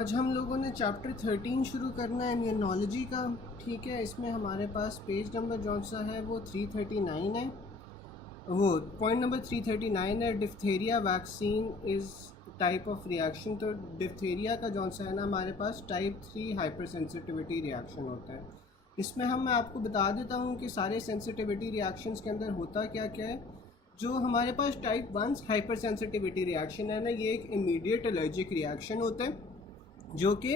आज हम लोगों ने चैप्टर 13 शुरू करना है इम्यूनोलॉजी का। ठीक है, इसमें हमारे पास पेज नंबर जौन सा है वो 339 है। वो पॉइंट नंबर 339 है, diphtheria vaccine is type of reaction. तो डिफ्थेरिया का जौन सा है ना, हमारे पास टाइप 3 हाइपर सेंसिटिविटी रिएक्शन होता है। इसमें मैं आपको बता देता हूँ कि सारे सेंसिटिविटी रिएक्शंस के अंदर होता क्या क्या है। जो हमारे पास टाइप 1 हाइपर सेंसिटिविटी रिएक्शन है ना, ये एक इमीडिएट एलर्जिक रिएक्शन होता है जो कि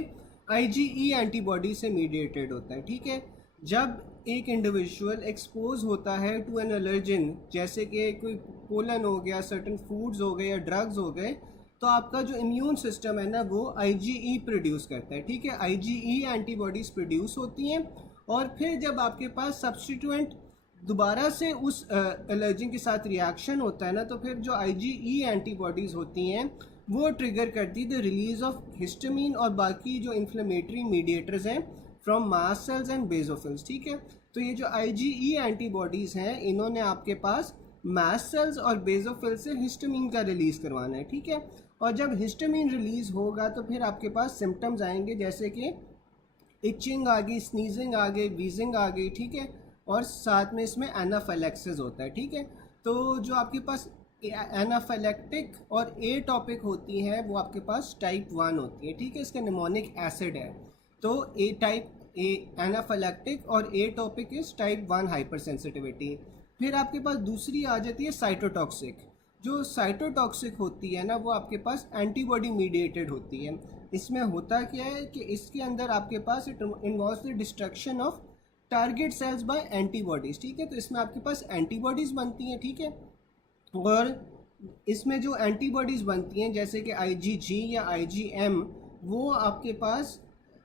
आईजीई एंटीबॉडी से मीडिएटेड होता है। ठीक है, जब एक इंडिविजुअल एक्सपोज होता है टू एन एलर्जन, जैसे कि कोई पोलन हो गया, सर्टन फूड्स हो गए या ड्रग्स हो गए, तो आपका जो इम्यून सिस्टम है ना वो आईजीई प्रोड्यूस करता है। ठीक है, आईजीई एंटीबॉडीज़ प्रोड्यूस होती हैं और फिर जब आपके पास सब्सटीट्यूएंट दोबारा से उस एलर्जी के साथ रिएक्शन होता है ना, तो फिर जो आईजीई एंटीबॉडीज़ होती हैं वो ट्रिगर करती द रिलीज ऑफ हिस्टामीन और बाकी जो इन्फ्लेमेटरी मीडिएटर्स हैं from mast cells and basophils. ठीक है, तो ये जो आईजीई एंटीबॉडीज़ हैं इन्होंने आपके पास मास्ट सेल्स और बेसोफिल से हिस्टामीन का रिलीज़ करवाना है। ठीक है, और जब हिस्टामीन रिलीज़ होगा तो फिर आपके पास सिम्टम्स आएंगे, जैसे कि इचिंग आ गई, स्नीजिंग आ गई, वीजिंग आ गई। ठीक है, और साथ में इसमें एनाफाइलैक्सिस होता है। ठीक है, तो जो आपके पास एनाफाइलैक्टिक और ए टॉपिक होती है वो आपके पास टाइप 1 होती है। ठीक है, इसका निमोनिक एसिड है, तो ए टाइप ए एनाफाइलैक्टिक और atopic is type 1 hyper sensitivity. फिर आपके पास दूसरी आ जाती है साइटोटॉक्सिक। जो साइटोटॉक्सिक होती है ना वो आपके पास एंटीबॉडी मीडिएटेड होती है। इसमें होता क्या है कि इसके अंदर आपके पास it involves the destruction of target cells by antibodies. ठीक है, तो इसमें आपके पास एंटीबॉडीज़ बनती हैं। ठीक है, और इसमें जो एंटीबॉडीज़ बनती हैं जैसे कि आईजीजी या आईजीएम, वो आपके पास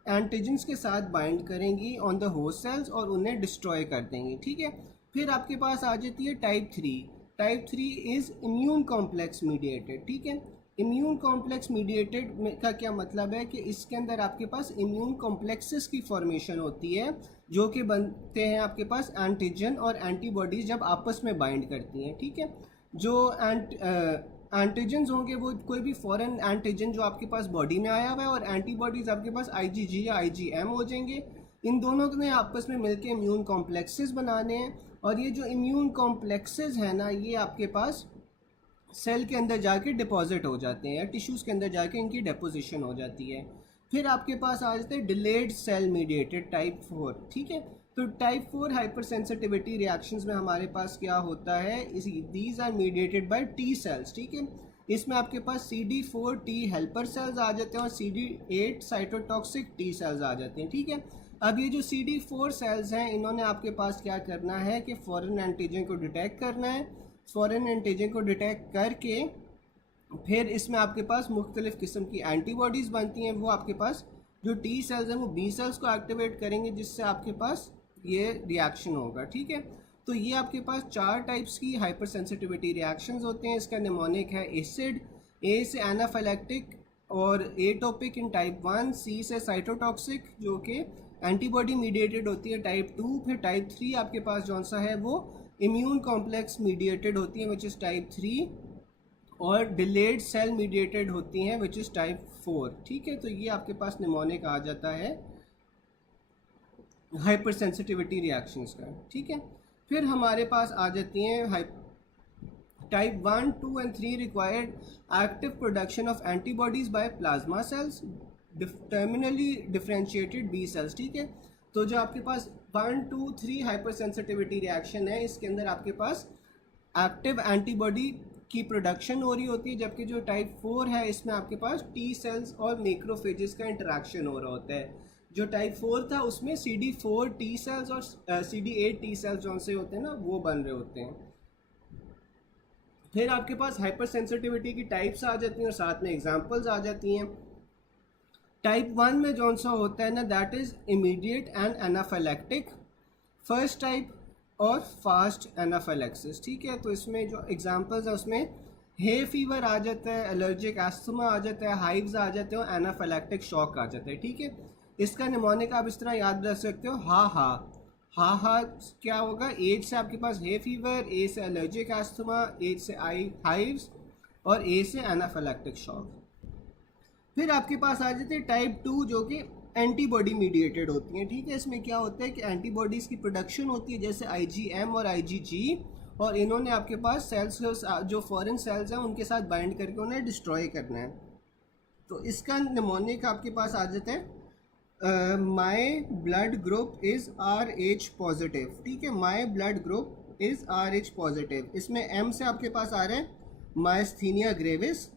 एंटीजन्स के साथ बाइंड करेंगी ऑन द होस्ट सेल्स और उन्हें डिस्ट्रॉय कर देंगी। ठीक है, फिर आपके पास आ जाती है type 3। Type 3 is immune complex mediated. ठीक है, इम्यून कॉम्प्लेक्स मीडिएटेड का क्या मतलब है कि इसके अंदर आपके पास इम्यून कॉम्प्लेक्सेस की फॉर्मेशन होती है जो कि बनते हैं आपके पास एंटीजन और एंटीबॉडीज जब आपस में बाइंड करती हैं। ठीक है, जो एंटीजन्स होंगे वो कोई भी फॉरेन एंटीजन जो आपके पास बॉडी में आया हुआ है, और एंटीबॉडीज़ आपके पास आईजीजी या आईजीएम हो जाएंगे। इन दोनों ने आपस में मिलकर इम्यून कॉम्प्लेक्सेस बनाने हैं, और ये जो इम्यून कॉम्प्लेक्सेस हैं ना ये आपके पास सेल के अंदर जाके डिपॉजिट हो जाते हैं या टिश्यूज़ के अंदर जाके इनकी डिपोजिशन हो जाती है। फिर आपके पास आ जाते हैं डिलेड सेल मीडिएटेड टाइप 4। ठीक है, तो टाइप 4 हाइपर सेंसिटिविटी रिएक्शंस में हमारे पास क्या होता है, these are mediated by T cells. ठीक है, इसमें आपके पास CD4 टी हेल्पर सेल्स आ जाते हैं और CD8 साइटोटॉक्सिक टी सेल्स आ जाते हैं। ठीक है, अब ये जो CD4 सेल्स हैं इन्होंने आपके पास क्या करना है कि फॉरेन एंटीजन को डिटेक्ट करना है। फॉरेन एंटीजन को डिटेक्ट करके फिर इसमें आपके पास मुख्तलिफ़ किस्म की एंटीबॉडीज़ बनती हैं। वो आपके पास जो टी सेल्स हैं वो बी सेल्स को एक्टिवेट करेंगे, जिससे आपके पास ये रिएक्शन होगा। ठीक है, तो ये आपके पास 4 टाइप्स की हाइपर सेंसिटिविटी रिएक्शंस होते हैं। इसका निमोनिक है एसिड, ए से एनाफाइलैक्टिक और एटोपिक इन टाइप 1, सी से साइटोटॉक्सिक जो कि एंटीबॉडी मीडिएटेड होती है टाइप 2, फिर टाइप 3 आपके पास जौन सा है वो इम्यून कॉम्प्लेक्स मीडिएटेड होती है विच इज़ टाइप 3, और डिलेड सेल मीडिएटेड होती हैं विच इज़ टाइप 4। ठीक है, तो ये आपके पास निमोनिक आ जाता है हाइपर सेंसिटिविटी रिएक्शंस का। ठीक है, फिर हमारे पास आ जाती हैं type 1, 2 and 3 required active production of antibodies by plasma cells, terminally differentiated B cells. ठीक है, तो जो आपके पास 1, 2, 3 हाइपर सेंसिटिविटी रिएक्शन है इसके अंदर आपके पास एक्टिव एंटीबॉडी की प्रोडक्शन हो रही होती है, जबकि जो टाइप 4 है इसमें आपके पास टी सेल्स और मैक्रोफेजेस का इंटरेक्शन हो रहा होता है। जो टाइप 4 था उसमें CD4 टी सेल्स और CD8 टी सेल्स जौन से होते हैं ना वो बन रहे होते हैं। फिर आपके पास हाइपर सेंसिटिविटी की टाइप्स आ जाती हैं और साथ में एग्जांपल्स आ जाती हैं। टाइप 1 में जौन सा होता है ना that is immediate and anaphylactic first type और फास्ट एनाफाइलैक्सिस। ठीक है, तो इसमें जो एग्जांपल्स है उसमें हे फीवर आ जाता है, एलर्जिक एस्थमा आ जाता है, हाइव्स आ जाते हैं और एनाफाइलैक्टिक शॉक आ जाता है। ठीक है, इसका निमोनिक आप इस तरह याद रख सकते हो, हा क्या होगा, एच से आपके पास हे फीवर, ए से एलर्जिक एस्थमा, एच से हाइव्स और ए से एनाफाइलैक्टिक शॉक। फिर आपके पास आ जाते हैं टाइप 2 जो कि एंटीबॉडी मीडिएटेड होती हैं, ठीक है। इसमें क्या होता है कि एंटीबॉडीज़ की प्रोडक्शन होती है जैसे IgM और IgG, और इन्होंने आपके पास सेल्स जो फॉरेन सेल्स हैं उनके साथ बाइंड करके उन्हें डिस्ट्रॉय करना है। तो इसका निमोनिक आपके पास आ जाता है my blood group is RH positive, ठीक है। My blood group is RH positive. इसमें M से आपके पास आ रहा है माइस्थीनिया ग्रेविस,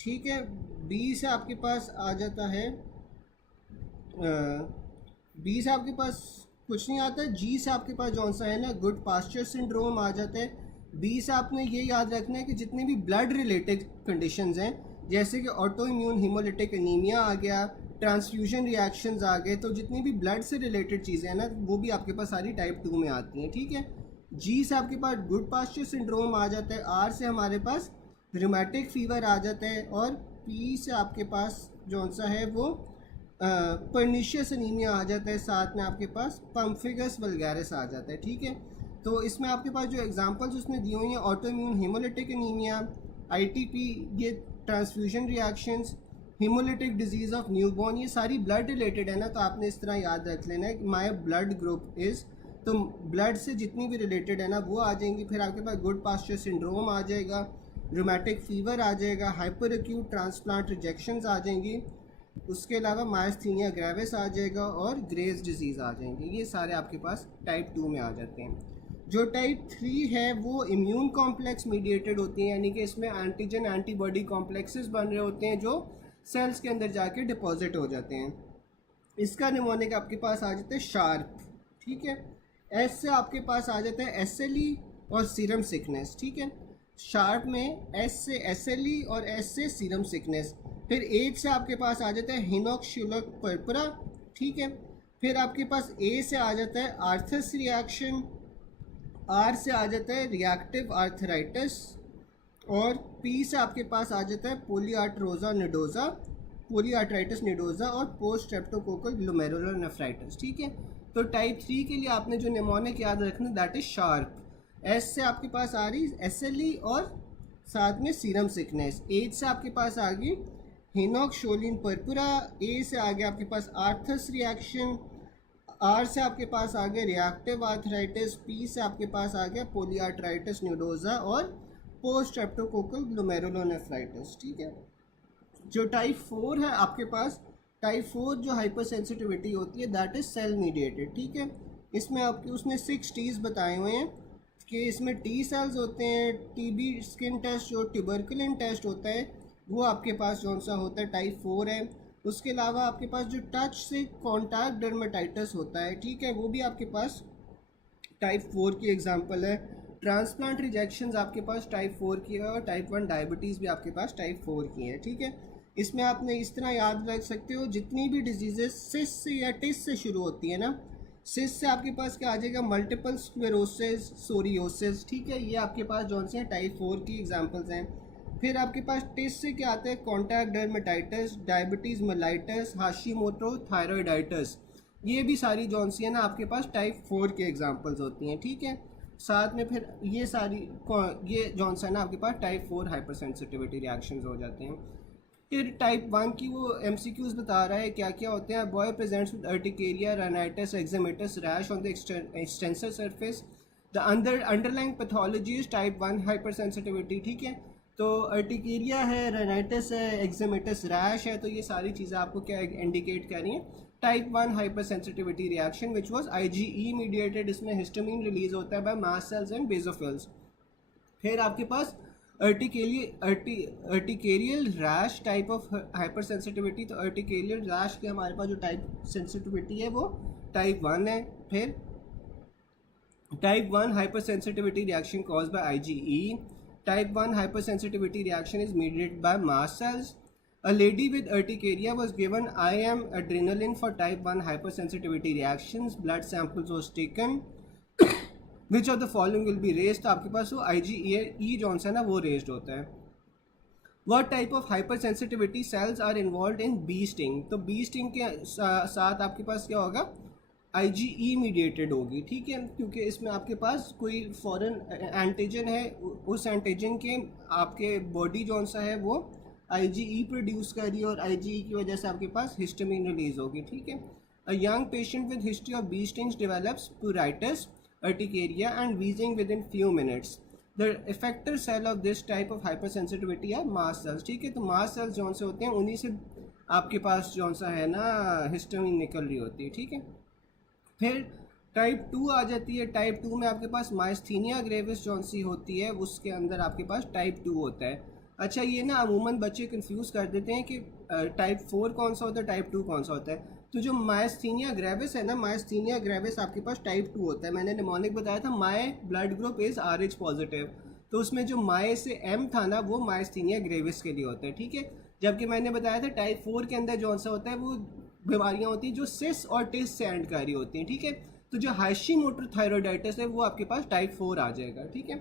ठीक है। B से आपके पास आ जाता है B से आपके पास कुछ नहीं आता। G से आपके पास जौन सा है ना गुड पास्चर सिंड्रोम आ जाता है। B से आपने ये याद रखना है कि जितने भी ब्लड रिलेटेड कंडीशंस हैं जैसे कि ऑटो इम्यून हीमोलिटिक एनीमिया आ गया, ट्रांसफ्यूजन रिएक्शंस आ गए, तो जितनी भी ब्लड से रिलेटेड चीज़ें हैं ना वो भी आपके पास सारी टाइप 2 में आती हैं, ठीक है। G से आपके पास गुड पास्चर सिंड्रोम आ जाता है। R से हमारे पास रूमेटिक फीवर आ जाता है, और P से आपके पास जौन सा है वो पर्निशियस एनीमिया आ जाता है। साथ में आपके पास पम्फिगस वल्गैरिस आ जाता है, ठीक है। तो इसमें आपके पास जो एग्जांपल्स उसमें दी हुई हैं auto immune haemolytic anaemia, ITP, ये transfusion reactions, haemolytic disease of newborn, ये सारी ब्लड रिलेटेड है ना। तो आपने इस तरह याद रख लेना है कि माई ब्लड ग्रुप इज़, तो ब्लड से जितनी भी रिलेटेड है ना वो आ जाएंगी। फिर आपके पास गुड पास्चर सिंड्रोम आ जाएगा, रूमेटिक फीवर आ जाएगा, हाइपर एक्यूट ट्रांसप्लांट रिजेक्शंस आ जाएंगी, उसके अलावा माइस्थीनिया ग्रेविस आ जाएगा और ग्रेव्स डिजीज़ आ जाएंगे। ये सारे आपके पास टाइप 2 में आ जाते हैं। जो टाइप 3 है वो इम्यून कॉम्प्लेक्स मीडिएटेड होती हैं, यानी कि इसमें एंटीजन एंटीबॉडी कॉम्प्लेक्सेस बन रहे होते हैं जो सेल्स के अंदर जाके डिपॉजिट हो जाते हैं। इसका निमोनिक आपके पास आ जाता है शार्प, ठीक है। एस से आपके पास आ जाता है SLE और सीरम सिकनेस, ठीक है। शार्प में S से SLE और S से सीरम सिकनेस। फिर H से आपके पास आ जाता है हिनोक्सियुलर पर्पुरा, ठीक है। फिर आपके पास A से आ जाता है आर्थस रिएक्शन, R से आ जाता है रिएक्टिव आर्थराइटिस, और P से आपके पास आ जाता है पोलीआर्ट्रोजा निडोजा, पोलीआर्ट्राइटिस निडोजा और पोस्ट स्ट्रेप्टोकोकल ग्लोमेरुलर नेफ्राइटिस, ठीक है। तो टाइप 3 के लिए आपने जो निमोनिक याद रखना दैट इज शार्प। S से आपके पास आ रही SLE और साथ में सीरम सिकनेस। H से आपके पास आ गई हिनोक्सियुलर पर्पुरा, A से आ गया आपके पास आर्थस रिएक्शन, R से आपके पास आ गया रिएक्टिव आर्थराइटिस, P से आपके पास आ गया पोलीआर्ट्राइटिस निडोजा और पोस्ट स्ट्रेप्टोकोकल ग्लोमेरुलोनेफ्राइटिस, ठीक है। जो टाइप 4 है आपके पास, टाइप 4 जो हाइपर सेंसिटिविटी होती है दैट इज सेल मीडिएटेड, ठीक है। इसमें आपके उसने 6 T's बताए हुए हैं कि इसमें T सेल्स होते हैं, TB स्किन टेस्ट जो ट्यूबरकुलिन टेस्ट होता है वो आपके पास कौन सा होता है टाइप 4 है। उसके अलावा आपके पास जो टच से कॉन्टैक्ट डर्मेटाइटिस होता है, ठीक है, वो भी आपके पास टाइप 4 की एग्जांपल है। ट्रांसप्लांट रिजेक्शंस आपके पास टाइप 4 की है, और टाइप 1 डायबिटीज़ भी आपके पास टाइप 4 की है, ठीक है। इसमें आपने इस तरह याद रख सकते हो जितनी भी डिजीजेस सिस से या टिस से शुरू होती है ना, सिस से आपके पास क्या आ जाएगा मल्टीपल स्क्लेरोसिस, सोरियोसिस, ठीक है, ये आपके पास जौन से हैं टाइप 4 की एग्जांपल्स हैं। फिर आपके पास टिस से क्या आता है contact dermatitis, diabetes mellitus, Hashimoto thyroiditis, ये भी सारी जौन सी है ना आपके पास टाइप 4 की एग्जांपल्स होती हैं, ठीक है। साथ में फिर ये सारी ये जौन सा है ना आपके पास टाइप 4 हाइपर सेंसिटिविटी रिएक्शंस हो जाते हैं। फिर टाइप 1 की वो MCQs बता रहा है क्या क्या होते हैं। Boy presents with urticaria, rhinitis, eczematous, rash on the extensor surface. The underlying pathology is type 1 hyper sensitivity, ठीक है। तो अर्टिकेरिया है, राइनाइटिस है, एक्जेमेटस, रैश है, तो ये सारी चीज़ें आपको क्या इंडिकेट कर रही हैं type 1 hyper sensitivity reaction which was IgE mediated. इसमें हिस्टामिन रिलीज होता है by mast cells and basophils. फिर आपके पास urticarial rash type of hyper sensitivity, तो अर्टिकेरियल रैश के हमारे पास जो टाइप सेंसिटिविटी है वो टाइप 1 है। फिर type 1 hyper sensitivity reaction cause by IgE। Type 1 hyper sensitivity reaction is mediated by mast cells. A lady with urticaria was given IM adrenaline for type 1 hypersensitivity reactions. Blood samples was taken. Which of the following will be raised? तो आपके पास वो IgE जौन सा है ना वो raised होता है। What type of hypersensitivity cells are involved in bee sting? तो bee sting के साथ आपके पास क्या होगा IgE मीडिएटेड होगी, ठीक है, क्योंकि इसमें आपके पास कोई फॉरेन एंटीजन है, उस एंटीजन के आपके बॉडी जौन सा है वो आईजीई प्रोड्यूस कर रही है और आईजीई की वजह से आपके पास हिस्टामिन रिलीज होगी, ठीक है। A young patient with history of bee stings develops pruritus, urticaria and wheezing within few minutes. The effector cell of this type of hyper sensitivity are mast cells, ठीक है। तो mast cells जौन से होते हैं उन्हीं से आपके पास जौन सा है ना हिस्टामिन निकल रही होती है, ठीक है। फिर टाइप 2 आ जाती है। टाइप 2 में आपके पास माइस्थीनिया ग्रेविस जौन सी होती है उसके अंदर आपके पास टाइप 2 होता है। अच्छा, ये ना अमूमन बच्चे कंफ्यूज कर देते हैं कि टाइप 4 कौन सा होता है, टाइप 2 कौन सा होता है। तो जो माइस्थीनिया ग्रेविस है ना, माइस्थीनिया ग्रेविस आपके पास टाइप 2 होता है। मैंने निमोनिक बताया था my blood group is RH positive, तो उसमें जो माई से M था ना वो माइस्थीनिया ग्रेविस के लिए होता है, ठीक है। जबकि मैंने बताया था टाइप 4 के अंदर जौन सा होता है वो बीमारियाँ होती हैं जो सिस और टिस से एंड कर रही होती हैं, ठीक है। तो जो हाइशीमोटो थायराइडाइटिस है वो आपके पास टाइप 4 आ जाएगा, ठीक है।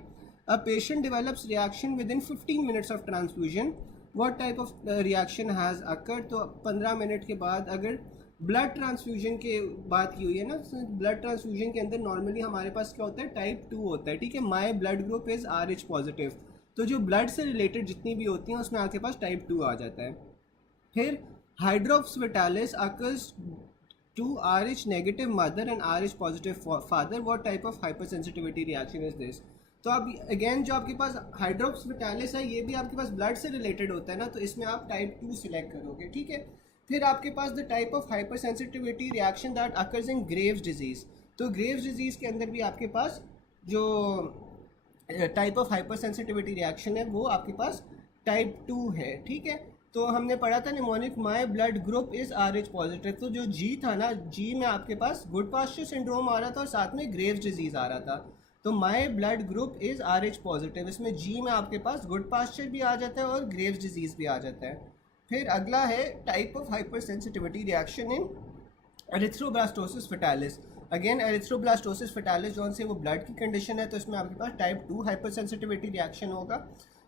A patient develops reaction with in 15 minutes of transfusion, what type of reaction has occurred. तो 15 मिनट के बाद अगर ब्लड ट्रांसफ्यूजन के बात की हुई है ना, ब्लड ट्रांसफ्यूजन के अंदर नॉर्मली हमारे पास क्या होता है, टाइप 2 होता है, ठीक है। My blood group is RH positive, तो जो ब्लड से रिलेटेड जितनी भी होती हैं उसमें आपके पास टाइप 2 आ जाता है। फिर hydrops fetalis occurs to RH negative mother and RH positive father, what type of hypersensitivity reaction is this। तो अब अगेन जो आपके पास हाइड्रोप्स विटालिस है ये भी आपके पास ब्लड से रिलेटेड होता है ना, तो इसमें आप टाइप 2 सिलेक्ट करोगे, ठीक है। फिर आपके पास the type of hypersensitivity reaction that occurs in Graves disease. तो ग्रेव्स डिजीज के अंदर भी आपके पास जो टाइप ऑफ हाइपरसेंसिटिविटी रिएक्शन है वो आपके पास टाइप 2 है, ठीक है। तो हमने पढ़ा था mnemonic my blood group is RH positive, तो जो जी था ना, जी में आपके पास गुड पास्चर सिंड्रोम आ रहा था और साथ में ग्रेव्स डिजीज़ आ रहा था। तो my blood group is RH positive, इसमें जी में आपके पास गुड पास्चर भी आ जाता है और ग्रेव्स डिजीज़ भी आ जाता है। फिर अगला है type of hyper sensitivity reaction in erythroblastosis fetalis. Again erythroblastosis fetalis जौन से वो ब्लड की कंडीशन है, तो इसमें आपके पास टाइप 2 हाइपर सेंसिटिविटी रिएक्शन होगा।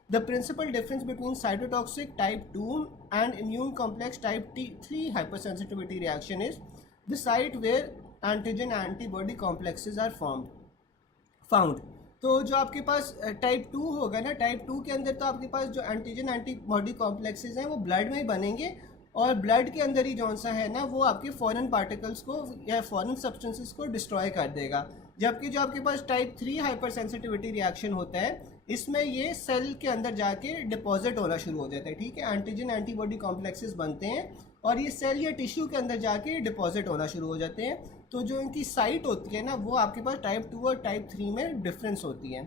The principal difference between cytotoxic type 2 and immune complex type 3 hypersensitivity reaction is the site where antigen antibody complexes are found। तो जो आपके पास टाइप 2 होगा ना, टाइप 2 के अंदर तो आपके पास जो एंटीजन एंटीबॉडी कॉम्प्लेक्सेस हैं वो ब्लड में ही बनेंगे और ब्लड के अंदर ही जौन सा है ना वो आपके फॉरेन पार्टिकल्स को या फॉरेन सब्सटेंसेस को डिस्ट्रॉय कर देगा। जबकि जो आपके पास टाइप 3 हाइपर सेंसिटिविटी रिएक्शन होता है इसमें ये सेल के अंदर जाके डिपॉजिट होना शुरू हो जाता है, ठीक है। एंटीजन एंटीबॉडी कॉम्प्लेक्सेस बनते हैं और ये सेल या टिश्यू के अंदर जाके डिपॉजिट होना शुरू हो जाते हैं। तो जो इनकी साइट होती है ना वो आपके पास टाइप 2 और टाइप 3 में डिफरेंस होती है।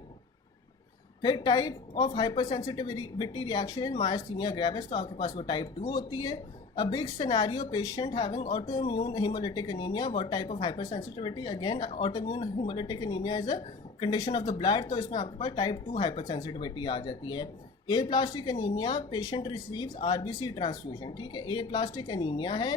फिर type of hyper sensitivity reaction in myasthenia gravis, तो आपके पास वो टाइप 2 होती है। A big scenario patient having autoimmune hemolytic anemia, what type of hypersensitivity? Again, autoimmune hemolytic anemia is a condition of the blood, तो इसमें आपके पास टाइप 2 hypersensitivity आ जाती है। aplastic anemia, patient receives RBC transfusion, ठीक है। aplastic anemia है,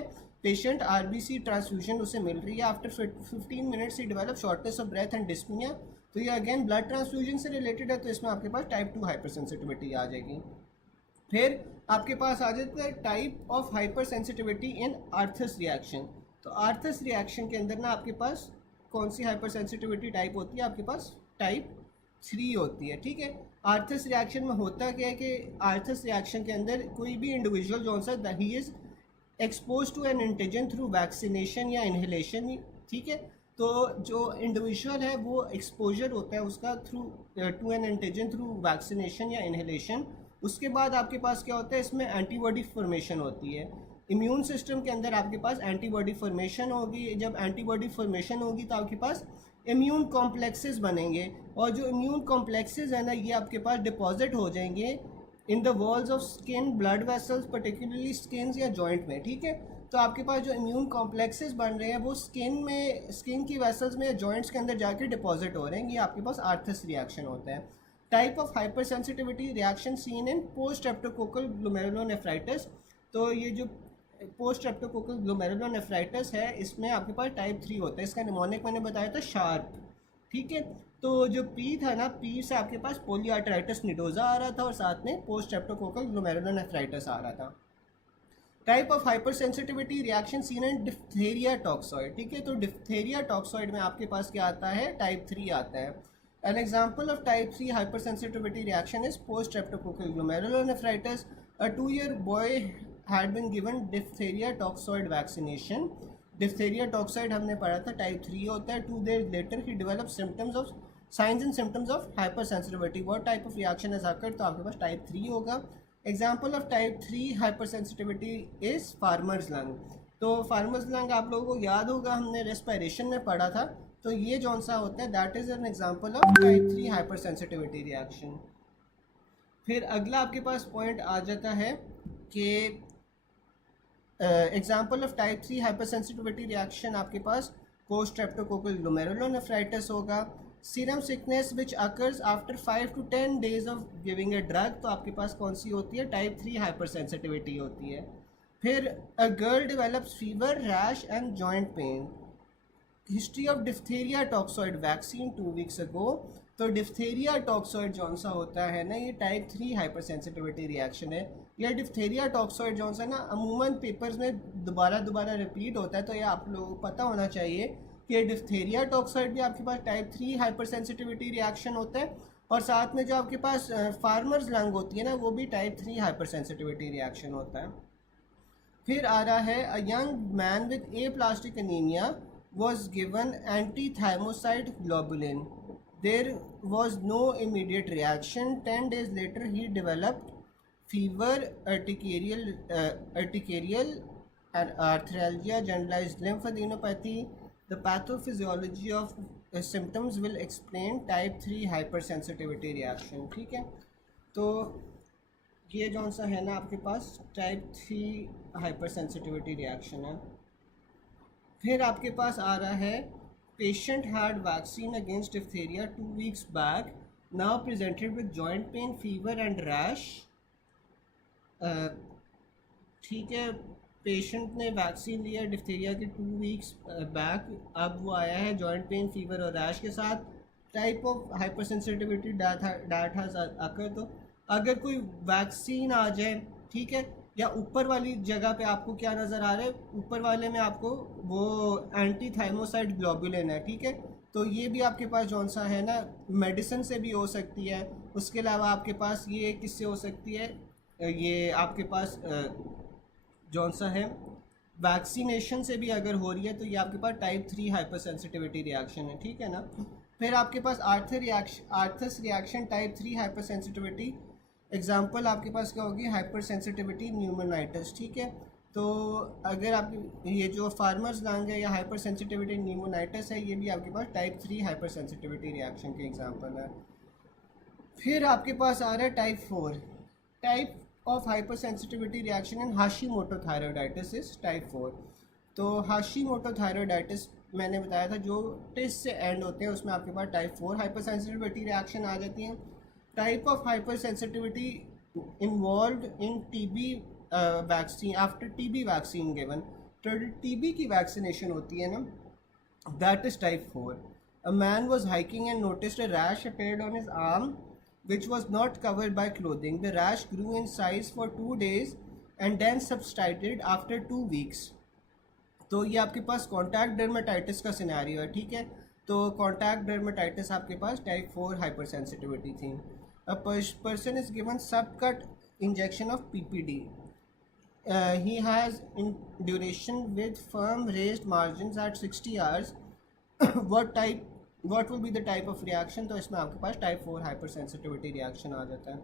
patient RBC transfusion उसे मिल रही है, after 15 minutes he develops shortness of breath and dyspnea, तो ये अगेन ब्लड ट्रांसफ्यूजन से रिलेटेड है, तो इसमें आपके पास टाइप 2 हाइपरसेंसिटिविटी आ जाएगी। फिर आपके पास आ जाता है type of hyper sensitivity in Arthus reaction. तो आर्थस रिएक्शन के अंदर ना आपके पास कौन सी हाइपर सेंसिटिविटी टाइप होती है, आपके पास टाइप 3 होती है, ठीक है। आर्थस रिएक्शन में होता क्या है कि आर्थस रिएक्शन के अंदर कोई भी इंडिविजुअल जो सा he is expose to an antigen through vaccination या इनहेलेशन, ठीक है। तो जो इंडिविजुअल है वो एक्सपोजर होता है उसका through to an antigen through vaccination या इनहेलेशन। उसके बाद आपके पास क्या होता है, इसमें एंटीबॉडी फॉर्मेशन होती है। इम्यून सिस्टम के अंदर आपके पास एंटीबॉडी फॉर्मेशन होगी। जब एंटीबॉडी फॉर्मेशन होगी तो आपके पास इम्यून कॉम्प्लेक्सेस बनेंगे और जो इम्यून कॉम्प्लेक्सेस है ना ये आपके पास डिपॉजिट हो जाएंगे in the walls of skin, blood vessels, particularly skin या जॉइंट में, ठीक है। तो आपके पास जो इम्यून कॉम्प्लेक्सेस बन रहे हैं वो स्किन की वेसल्स में या जॉइंट्स के अंदर जाके डिपॉजिट हो रहे हैं, ये आपके पास आर्थस रिएक्शन होता है। Type of hypersensitivity reaction seen in post streptococcal glomerulonephritis, तो ये जो पोस्ट स्ट्रेप्टोकोकल ग्लोमेरुलोनेफ्राइटिस है इसमें आपके पास टाइप 3 होता है। इसका निमोनिक मैंने बताया था शार्प, ठीक है। तो जो पी था ना, पी से आपके पास पोलियार्ट्राइटिस निडोजा आ रहा था और साथ में पोस्ट स्ट्रेप्टोकोकल ग्लोमेरुलोनेफ्राइटिस आ रहा था। Type of hypersensitivity reaction seen in diphtheria toxoid, ठीक है। तो डिप्थेरिया टॉक्सॉइड में आपके पास क्या आता है, टाइप 3 आता है। An example of type 3 hypersensitivity reaction is post-streptococcal glomerulonephritis. A 2-year boy had been given diphtheria toxoid vaccination. Diphtheria toxoid हमने पढ़ा था टाइप 3 होता है. 2 days later he developed symptoms of signs and symptoms of hypersensitivity. what type of reaction has occurred? तो आपके पास type 3 होगा. Example of type 3 hypersensitivity is farmer's lung. तो फार्मर्स लंग आप लोगों को याद होगा, हमने रेस्पिरेशन में पढ़ा था. तो ये जौन सा होता है that is an example of type 3 hypersensitivity reaction. फिर अगला आपके पास पॉइंट आ जाता है कि example of type 3 hypersensitivity reaction आपके पास पोस्ट स्ट्रेप्टोकोकल ग्लोमेरुलोनेफ्राइटिस होगा. Serum sickness which occurs after 5 to 10 days of giving a drug. तो आपके पास कौन सी होती है? टाइप 3 हाइपरसेंसिटिविटी होती है. फिर a girl develops fever, rash and joint pain. History of diphtheria toxoid vaccine 2 weeks ago. तो डिप्थेरिया टॉक्सॉइड जौन सा होता है ना, ये टाइप 3 हाइपरसेंसिटिविटी रिएक्शन है. यह डिप्थेरिया टॉक्सॉइड जौन सा ना अमूमन पेपर्स में दोबारा रिपीट होता है. तो ये आप लोगों को पता होना चाहिए कि डिप्थेरिया टॉक्सॉइड भी आपके पास टाइप 3 हाइपरसेंसिटिविटी रिएक्शन होता है. और साथ में जो आपके पास फार्मर्स लंग होती है ना, वो भी टाइप 3 हाइपरसेंसिटिविटी रिएक्शन होता है. फिर आ रहा है a young man with aplastic anaemia was given anti-thymocyte globulin. There was no immediate reaction. 10 days later, he developed fever, urticarial and arthralgia, generalized lymphadenopathy. The pathophysiology of symptoms will explain type 3 hypersensitivity reaction. ठीक है, तो ये जौन सा है ना आपके पास टाइप 3 हाइपरसेंसिटिविटी रिएक्शन है. फिर आपके पास आ रहा है patient had vaccine against diphtheria 2 weeks back, now presented with joint pain, fever and rash. ठीक है, पेशेंट ने वैक्सीन लिया डिप्थेरिया के 2 weeks बैक. अब वो आया है जॉइंट पेन, फीवर और रैश के साथ. Type of hypersensitivity that has occur. तो अगर कोई वैक्सीन आ जाए, ठीक है, या ऊपर वाली जगह पे आपको क्या नज़र आ रहा है? ऊपर वाले में आपको वो एंटी थाइमोसाइड ग्लोबुलिन है. ठीक है, तो ये भी आपके पास जौन सा है ना मेडिसिन से भी हो सकती है. उसके अलावा आपके पास ये किससे हो सकती है? ये आपके पास जौन सा है वैक्सीनेशन से भी अगर हो रही है, तो ये आपके पास टाइप 3 हाइपरसेंसिटिविटी रिएक्शन है. ठीक है ना. फिर आपके पास Arthus reaction type 3 hypersensitivity. Example आपके पास क्या होगी? Hypersensitivity pneumonitis. ठीक है, तो अगर आप ये जो फार्मर्स लंग है या हाइपर सेंसिटिविटी न्यूमोनाइटिस है, ये भी आपके पास टाइप 3 हाइपर सेंसिटिविटी रिएक्शन के एग्जाम्पल है. फिर आपके पास आ रहा है type 4. Type of hyper sensitivity reaction in Hashimoto thyroiditis is type 4. तो हाशीमोटो थायराइडाइटिस मैंने बताया था जो टिस से एंड होते हैं, उसमें आपके पास टाइप 4 हाइपर सेंसिटिविटी रिएक्शन आ जाती हैं. Type of hypersensitivity involved in TB vaccine after TB vaccine given. तो TB की वैक्सीनेशन होती है ना, that is type 4. A man was hiking and noticed a rash appeared on his arm which was not covered by clothing. The rash grew in size for 2 days and then subsided after 2 weeks. तो ये आपके पास contact dermatitis का scenario है. ठीक है, तो contact dermatitis आपके पास टाइप 4 हाइपरसेंसिटिविटी थी. A person is given subcut injection of PPD. He has in duration with firm raised margins at 60 hours. what will be the type of reaction? तो इसमें आपके पास टाइप 4 हाइपरसेंसिटिविटी रिएक्शन आ जाता है.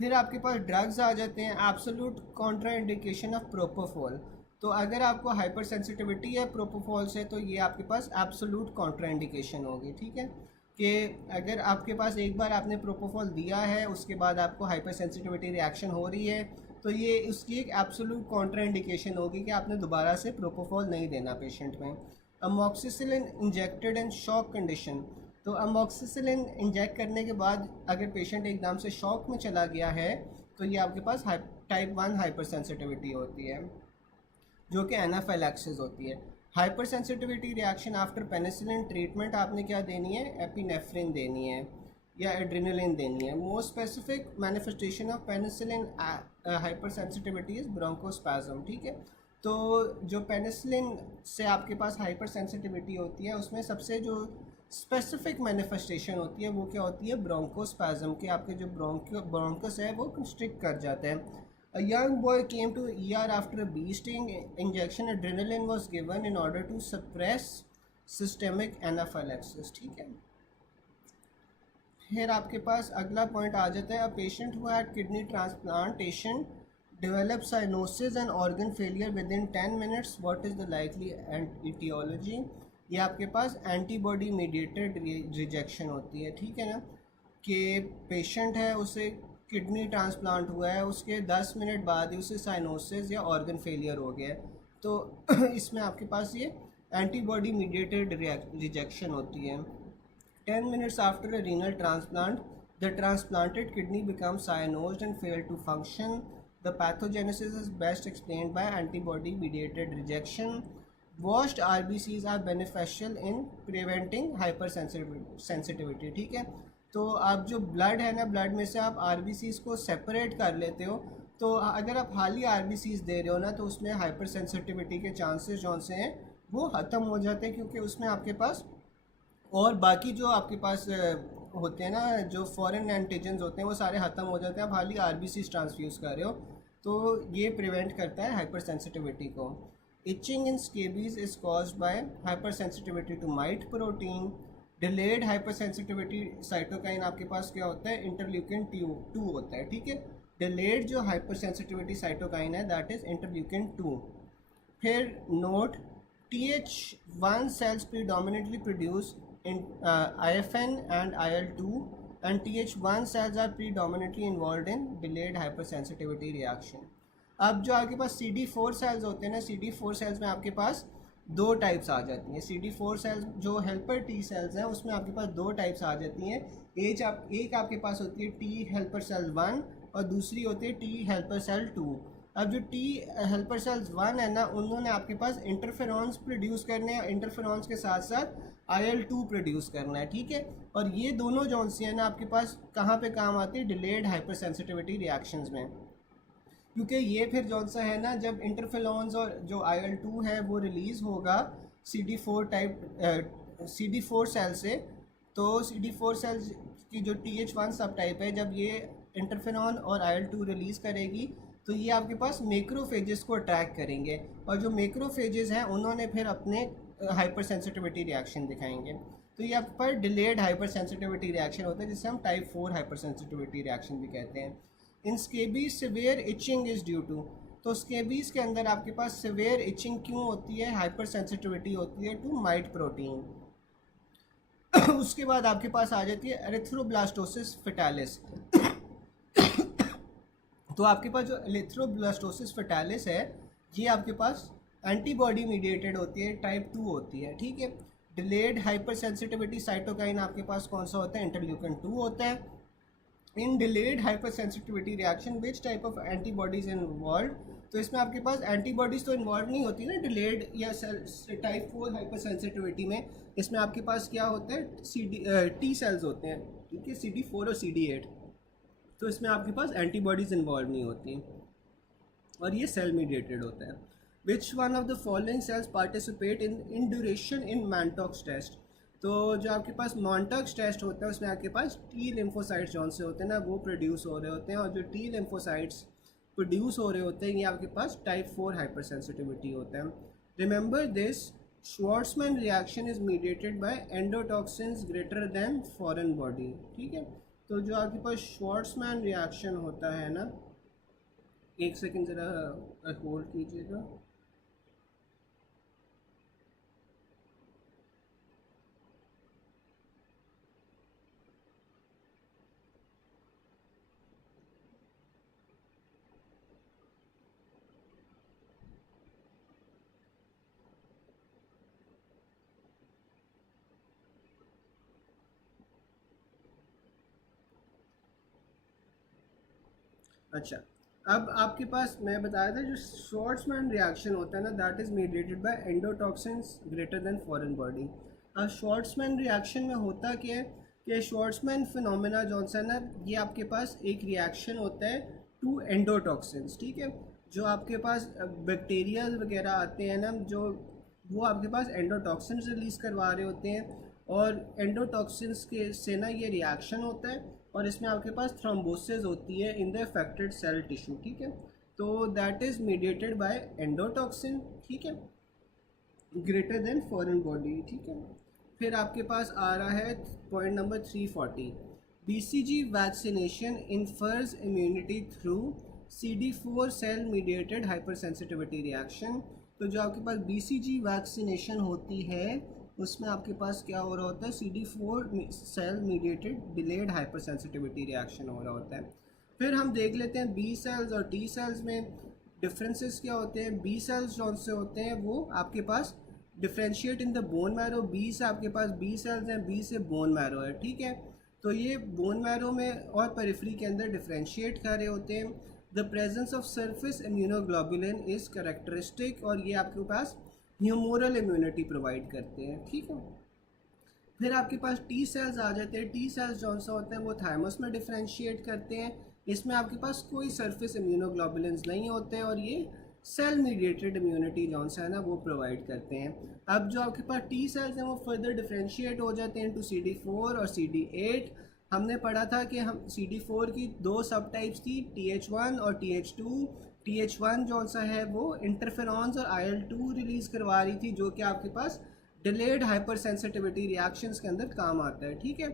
फिर आपके पास ड्रग्स आ जाते हैं. Absolute contraindication of propofol. तो अगर आपको हाइपर सेंसिटिविटी है प्रोपोफॉल से, तो ये आपके पास एब्सोल्यूट कॉन्ट्राइंडिकेशन होगी. ठीक है, कि अगर आपके पास एक बार आपने प्रोपोफॉल दिया है, उसके बाद आपको हाइपर सेंसिटिविटी रिएक्शन हो रही है, तो ये उसकी एक एब्सोल्यूट कॉन्ट्राइंडिकेशन होगी कि आपने दोबारा से प्रोपोफॉल नहीं देना पेशेंट में. Amoxicillin injected in shock condition. तो अमॉक्सिसिलिन इंजेक्ट करने के बाद अगर पेशेंट एकदम से शॉक में चला गया है, तो ये आपके पास टाइप 1 हाइपर सेंसिटिविटी होती है, जो कि एनाफाइलैक्सिस होती है. Hyper sensitivity reaction after penicillin treatment आपने क्या देनी है? एपिनेफ्रिन देनी है या एड्रेनलिन देनी है. Most specific manifestation of penicillin hyper sensitivity is bronchospasm. ठीक है, तो जो पेनिसिलिन से आपके पास हाइपर सेंसिटिविटी होती है, उसमें सबसे जो स्पेसिफिक मैनिफेस्टेशन होती है, वो क्या होती है, ब्रोंकोस्पैज्म के आपके जो ब्रोंकस है वो कंस्ट्रिक्ट कर जाता है. A young boy came to ER after a bee sting injection. Adrenaline was given in order to suppress systemic anaphylaxis. ठीक है. फिर आपके पास अगला पॉइंट आ जाता है. A patient who had kidney transplantation developed cyanosis and organ failure within 10 minutes. What is the likely etiology? ये आपके पास एंटीबॉडी मीडिएटेड रिजेक्शन होती है. ठीक है ना, कि पेशेंट है, उसे किडनी ट्रांसप्लांट हुआ है, उसके 10 मिनट बाद ही उसे साइनोसिस या ऑर्गन फेलियर हो गया है, तो इसमें आपके पास ये एंटीबॉडी मीडिएटेड रिजेक्शन होती है. 10 minutes after a renal transplant, the transplanted kidney becomes cyanosed and fail to function. The pathogenesis is best explained by antibody-mediated rejection. Washed RBCs are beneficial in preventing hypersensitivity. ठीक है, तो आप जो blood है ना, blood में से आप RBCs को सेपरेट कर लेते हो, तो अगर आप खाली RBCs दे रहे हो ना, तो उसमें हाइपर सेंसिटिविटी के चांसेस जो से हैं वो ख़त्म हो जाते हैं, क्योंकि उसमें आपके पास और बाकी जो आपके पास होते हैं ना, जो फॉरेन एंटीजन्स होते हैं वो सारे ख़त्म हो जाते हैं. आप खाली RBCs ट्रांसफ्यूज़ कर रहे हो, तो ये प्रिवेंट करता है हाइपर सेंसिटिविटी को. Itching in scabies is caused by hyper sensitivity to mite protein. Delayed hyper sensitivity cytokine आपके पास क्या होता है, इंटरल्यूकिन 2 होता है. ठीक है, डिलेड जो हाइपर सेंसिटिविटी साइटोकाइन है दैट इज़ इंटरल्यूकिन 2. फिर note, TH1 cells predominantly produce in IFN and IL-2, and TH1 cells are predominantly involved in delayed hypersensitivity reaction. अब जो आपके पास CD4 सेल्स होते हैं ना, CD4 सेल्स में आपके पास दो टाइप्स आ जाती हैं. CD4 सेल्स जो हेल्पर T सेल्स हैं उसमें आपके पास दो टाइप्स आ जाती हैं. एक आपके पास होती है T हेल्पर सेल 1 और दूसरी होती है T हेल्पर सेल 2. अब जो T हेल्पर सेल्स 1 है ना, उन्होंने आपके पास इंटरफेरॉन्स प्रोड्यूस करने हैं, इंटरफेरॉन्स के साथ साथ IL-2 प्रोड्यूस करना है. ठीक है, और ये दोनों जो सी है ना आपके पास कहाँ पे काम आती है, डिलेड हाइपर सेंसिटिविटी रिएक्शंस में, क्योंकि ये फिर जो सा है ना, जब इंटरफेरॉन्स और जो IL-2 है वो रिलीज़ होगा CD4 सेल से, तो CD4 सेल्स की जो TH1 सब टाइप है, जब ये इंटरफेरॉन और IL-2 रिलीज़ करेगी तो ये आपके पास मैक्रोफेजेस को अट्रैक्ट करेंगे, और जो मैक्रोफेजेस हैं उन्होंने फिर अपने हाइपर सेंसिटिविटी रिएक्शन दिखाएंगे. तो ये आप पर डिलेड हाइपर सेंसिटिविटी रिएक्शन होता है, जिसे हम टाइप 4 हाइपर सेंसिटिविटी रिएक्शन भी कहते हैं. In scabies severe itching is due to, तो स्केबीज के अंदर आपके पास सिवियर इचिंग क्यों होती है, हाइपर सेंसिटिविटी होती है टू माइट प्रोटीन. उसके बाद आपके पास आ जाती है एरिथ्रोब्लास्टोसिस फेटालिस. तो आपके पास जो एरिथ्रोब्लास्टोसिस फेटालिस है ये आपके पास एंटीबॉडी मीडिएटेड होती है, टाइप 2 होती है. ठीक है, डिलेड हाइपर सेंसिटिविटी साइटोकाइन आपके पास कौन सा होता है, इंटरल्यूकिन 2 होता है. In delayed hyper sensitivity reaction which type of antibodies involve, तो इसमें आपके पास एंटीबॉडीज़ तो इन्वॉल्व नहीं होती ना डिलेड या टाइप 4 हाइपर सेंसिटिविटी में. इसमें आपके पास क्या होता है, T सेल्स होते हैं. ठीक है, CD4 और CD8, तो इसमें आपके पास एंटीबॉडीज़ इन्वॉल्व नहीं होती और ये सेल मीडिएटेड होता है. Which one of the following cells participate in duration in Mantoux test, तो जो आपके पास मॉन्टॉक्स टेस्ट होता है उसमें आपके पास T लिम्फोसाइट्स जौन से होते हैं ना वो प्रोड्यूस हो रहे होते हैं, और जो T लिम्फोसाइट्स प्रोड्यूस हो रहे होते हैं ये आपके पास टाइप 4 हाइपर सेंसिटिविटी होता है. Remember this, Shwartzman reaction is mediated by endotoxins greater than foreign body. ठीक है, तो जो आपके पास श्वार्ट्जमैन रिएक्शन होता है ना, एक सेकंड ज़रा होल्ड कीजिएगा. अच्छा, अब आपके पास मैं बताया था जो श्वार्ट्जमैन रिएक्शन होता है ना that is mediated by endotoxins greater than foreign body. अब श्वार्ट्जमैन रिएक्शन में होता क्या है कि श्वार्ट्जमैन फिनोमेना जो है ना, ये आपके पास एक रिएक्शन होता है टू एंडोटॉक्सिन्स. ठीक है, जो आपके पास बैक्टीरिया वगैरह आते हैं ना, जो वो आपके पास एंडोटॉक्सिन्स रिलीज़ करवा रहे होते हैं, और एंडोटॉक्सिन्स के से ना ये रिएक्शन होता है और इसमें आपके पास थ्रोम्बोसिस होती है in the affected cell tissue, ठीक है। तो that is mediated by endotoxin, ठीक है, ग्रेटर देन फॉरेन बॉडी, ठीक है। फिर आपके पास आ रहा है point number 340, BCG vaccination infers immunity through CD4 cell mediated hyper sensitivity reaction. तो जो आपके पास BCG वैक्सीनेशन होती है उसमें आपके पास क्या हो रहा होता है, CD4 cell mediated delayed hyper sensitivity reaction हो रहा होता है। फिर हम देख लेते हैं बी सेल्स और टी सेल्स में डिफरेंसेस क्या होते हैं। बी सेल्स जो से होते हैं वो आपके पास differentiate in the bone marrow, B से आपके पास बी सेल्स हैं, बी से बोन मैरो है, ठीक है। तो ये बोन मैरो में और पेरिफेरी के अंदर डिफ्रेंशिएट कर रहे होते हैं। The presence of surface immunoglobulin is characteristic, और ये आपके पास ह्यूमोरल इम्यूनिटी प्रोवाइड करते हैं, ठीक है। फिर आपके पास टी सेल्स आ जाते हैं। टी सेल्स जो सा होते हैं वो थाइमस में डिफ्रेंशिएट करते हैं। इसमें आपके पास कोई सरफेस इम्यूनोग्लोबुलिन्स नहीं होते और ये सेल मीडिएटेड इम्यूनिटी जो सा है ना वो प्रोवाइड करते हैं। अब जो आपके पास टी सेल्स हैं वो फर्दर डिफ्रेंशिएट हो जाते हैं इनटू CD4 और CD8। हमने पढ़ा था कि हम CD4 की दो सब टाइप्स थी, TH1 और TH2। TH1 जो सा है वो इंटरफेरॉन्स और IL-2 रिलीज़ करवा रही थी, जो कि आपके पास डिलेड हाइपर सेंसिटिविटी रिएक्शंस के अंदर काम आता है, ठीक है।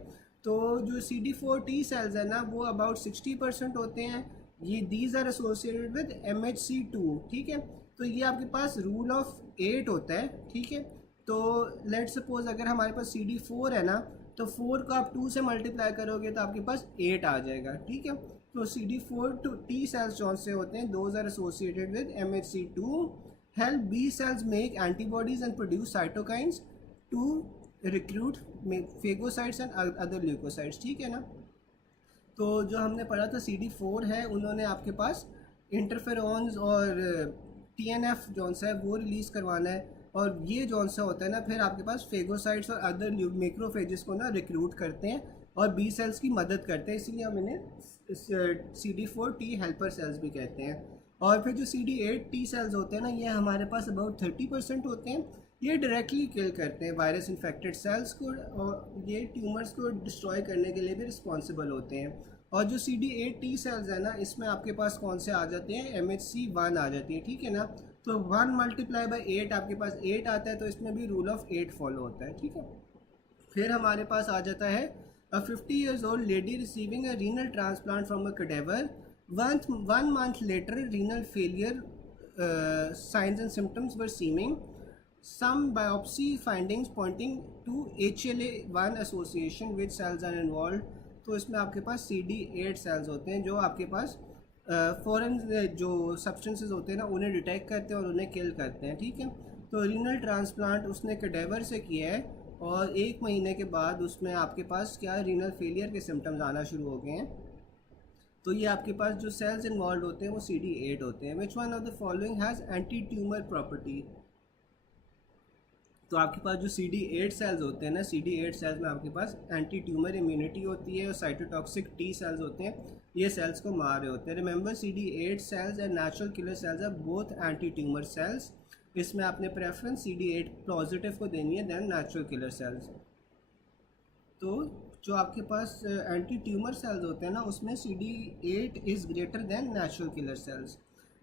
तो जो CD4 टी सेल्स है ना वो अबाउट 60% होते हैं। ये these are associated with MHC2, ठीक है। तो ये आपके पास रूल ऑफ 8 होता है, ठीक है। तो लेट सपोज अगर हमारे पास CD4 है ना तो 4 को आप 2 से मल्टीप्लाई करोगे तो आपके पास 8 आ जाएगा, ठीक है। तो CD4 टू टी सेल्स जो से होते हैं those are associated with MHC2, help B cells make antibodies and produce cytokines to recruit phagocytes and other leukocytes, ठीक है ना। तो जो हमने पढ़ा था CD4 है, उन्होंने आपके पास इंटरफेरॉन्स और TNF जो सा है वो रिलीज़ करवाना है, और ये जो सा होता है ना फिर आपके पास फेगोसाइट्स और अदर मैक्रोफेजेस को ना रिक्रूट करते हैं और बी सेल्स की मदद करते हैं, इसीलिए हम इन्हें CD4 टी हेल्पर सेल्स भी कहते हैं। और फिर जो CD8 टी सेल्स होते हैं ना ये हमारे पास अबाउट 30% होते हैं। ये डायरेक्टली किल करते हैं वायरस इन्फेक्टेड सेल्स को, और ये ट्यूमर्स को डिस्ट्रॉय करने के लिए भी रिस्पॉन्सिबल होते हैं। और जो CD8 टी सेल्स है ना इसमें आपके पास कौन से आ जाते हैं, MHC1 आ जाती है, ठीक है ना। तो 1 मल्टीप्लाई बाई 8 आपके पास 8 आता है, तो इसमें भी रूल ऑफ 8 फॉलो होता है, ठीक है। फिर हमारे पास आ जाता है अ 50 years old lady receiving a renal transplant from a cadaver. 1 month later, renal failure signs and symptoms were seeming. Some biopsy findings pointing to HLA-1 association with cells are involved. तो इसमें आपके पास CD8 सेल्स होते हैं जो आपके पास foreign जो substances होते हैं ना उन्हें डिटेक्ट करते हैं और उन्हें किल करते हैं, ठीक है। तो रीनल ट्रांसप्लांट उसने कैडेवर से किया है और 1 महीने के बाद उसमें आपके पास क्या रीनल फेलियर के सिम्टम्स आना शुरू हो गए हैं। तो ये आपके पास जो सेल्स इन्वॉल्व होते हैं वो CD8 होते हैं। विच one of the following has anti tumour property. तो आपके पास जो CD8 सेल्स होते हैं ना, CD8 सेल्स में आपके पास एंटी ट्यूमर इम्यूनिटी होती है और साइटोटॉक्सिक टी सेल्स होते हैं, ये सेल्स को मार रहे होते हैं। Remember CD8 cells and natural killer cells are both anti tumour cells. इसमें आपने प्रेफरेंस CD8 पॉजिटिव को देनी है देन नेचुरल किलर सेल्स। तो जो आपके पास एंटी ट्यूमर सेल्स होते हैं ना उसमें CD8 is greater than natural killer sales.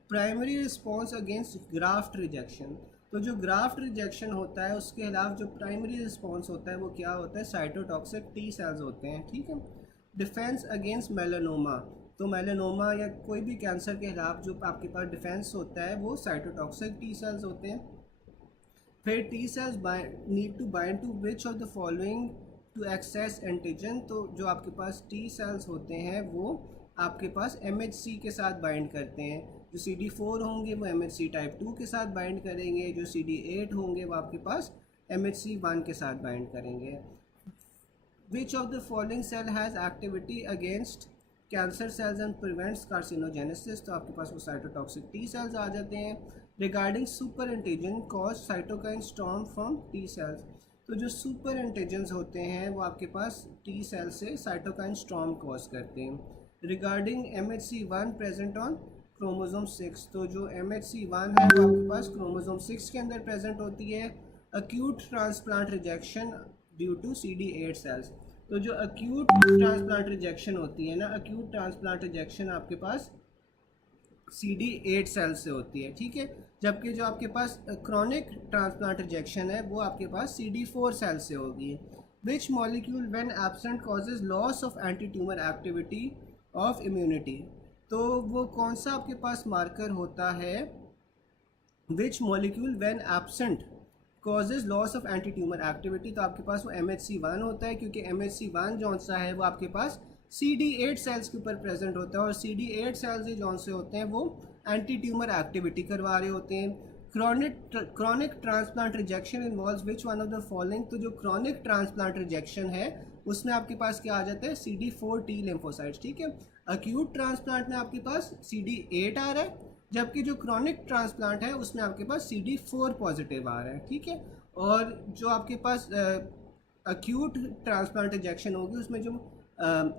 Primary response against graft rejection. तो जो ग्राफ्ट रिजेक्शन होता है उसके खिलाफ जो प्राइमरी रिस्पॉन्स होता है वो क्या होता है, साइटोटॉक्सिक टी सेल्स होते हैं, ठीक है। Defence against melanoma. तो मेलानोमा या कोई भी कैंसर के खिलाफ जो आपके पास डिफेंस होता है वो साइटोटॉक्सिक टी सेल्स होते हैं। फिर T cells need to bind to which of the following to access antigen. तो जो आपके पास टी सेल्स होते हैं वो आपके पास MHC के साथ बाइंड करते हैं। जो CD4 होंगे वो MHC टाइप 2 के साथ बाइंड करेंगे, जो CD8 होंगे वो आपके पास MHC1 के साथ बाइंड करेंगे। Which of the following cell has activity against cancer cells and prevents carcinogenesis. तो आपके पास वो साइटोटॉक्सिक टी सेल्स आ जाते हैं। Regarding super antigen cause cytokine storm from T cells. तो जो सुपर एंटीजन्स होते हैं वो आपके पास टी सेल से साइटोकाइन स्टॉर्म कॉज करते हैं। Regarding MHC1 present on chromosome 6। तो जो MHC1 है वो आपके पास क्रोमोसोम 6 के अंदर प्रेजेंट होती है। Acute transplant rejection due to CD8 cells. तो जो अक्यूट ट्रांसप्लांट रिजेक्शन होती है ना, अक्यूट ट्रांसप्लांट रिजेक्शन आपके पास CD8 सेल से होती है, ठीक है। जबकि जो आपके पास क्रॉनिक ट्रांसप्लांट रिजेक्शन है वो आपके पास CD4 सेल से होगी। Which molecule when absent causes loss of anti tumour activity of immunity. तो वो कौन सा आपके पास मार्कर होता है, which molecule when absent causes loss of anti tumour activity. तो आपके पास वो MHC1 होता है, क्योंकि MHC1 जौन सा है वो आपके पास CD8 सेल्स के ऊपर प्रेजेंट होता है, और CD8 सेल्स जौन से होते हैं वो एंटी ट्यूमर एक्टिविटी करवा रहे होते हैं। Chronic transplant rejection involves which one of the following. तो जो क्रॉनिक ट्रांसप्लांट रिजेक्शन है उसमें आपके पास क्या आ जाता है, CD4T लिम्फोसाइट्स, ठीक है। अक्यूट ट्रांसप्लांट में आपके पास CD8 आ रहा है, जबकि जो क्रॉनिक ट्रांसप्लांट है उसमें आपके पास CD4 पॉजिटिव आ रहा है, ठीक है। और जो आपके पास अक्यूट ट्रांसप्लांट रिजेक्शन होगी उसमें जो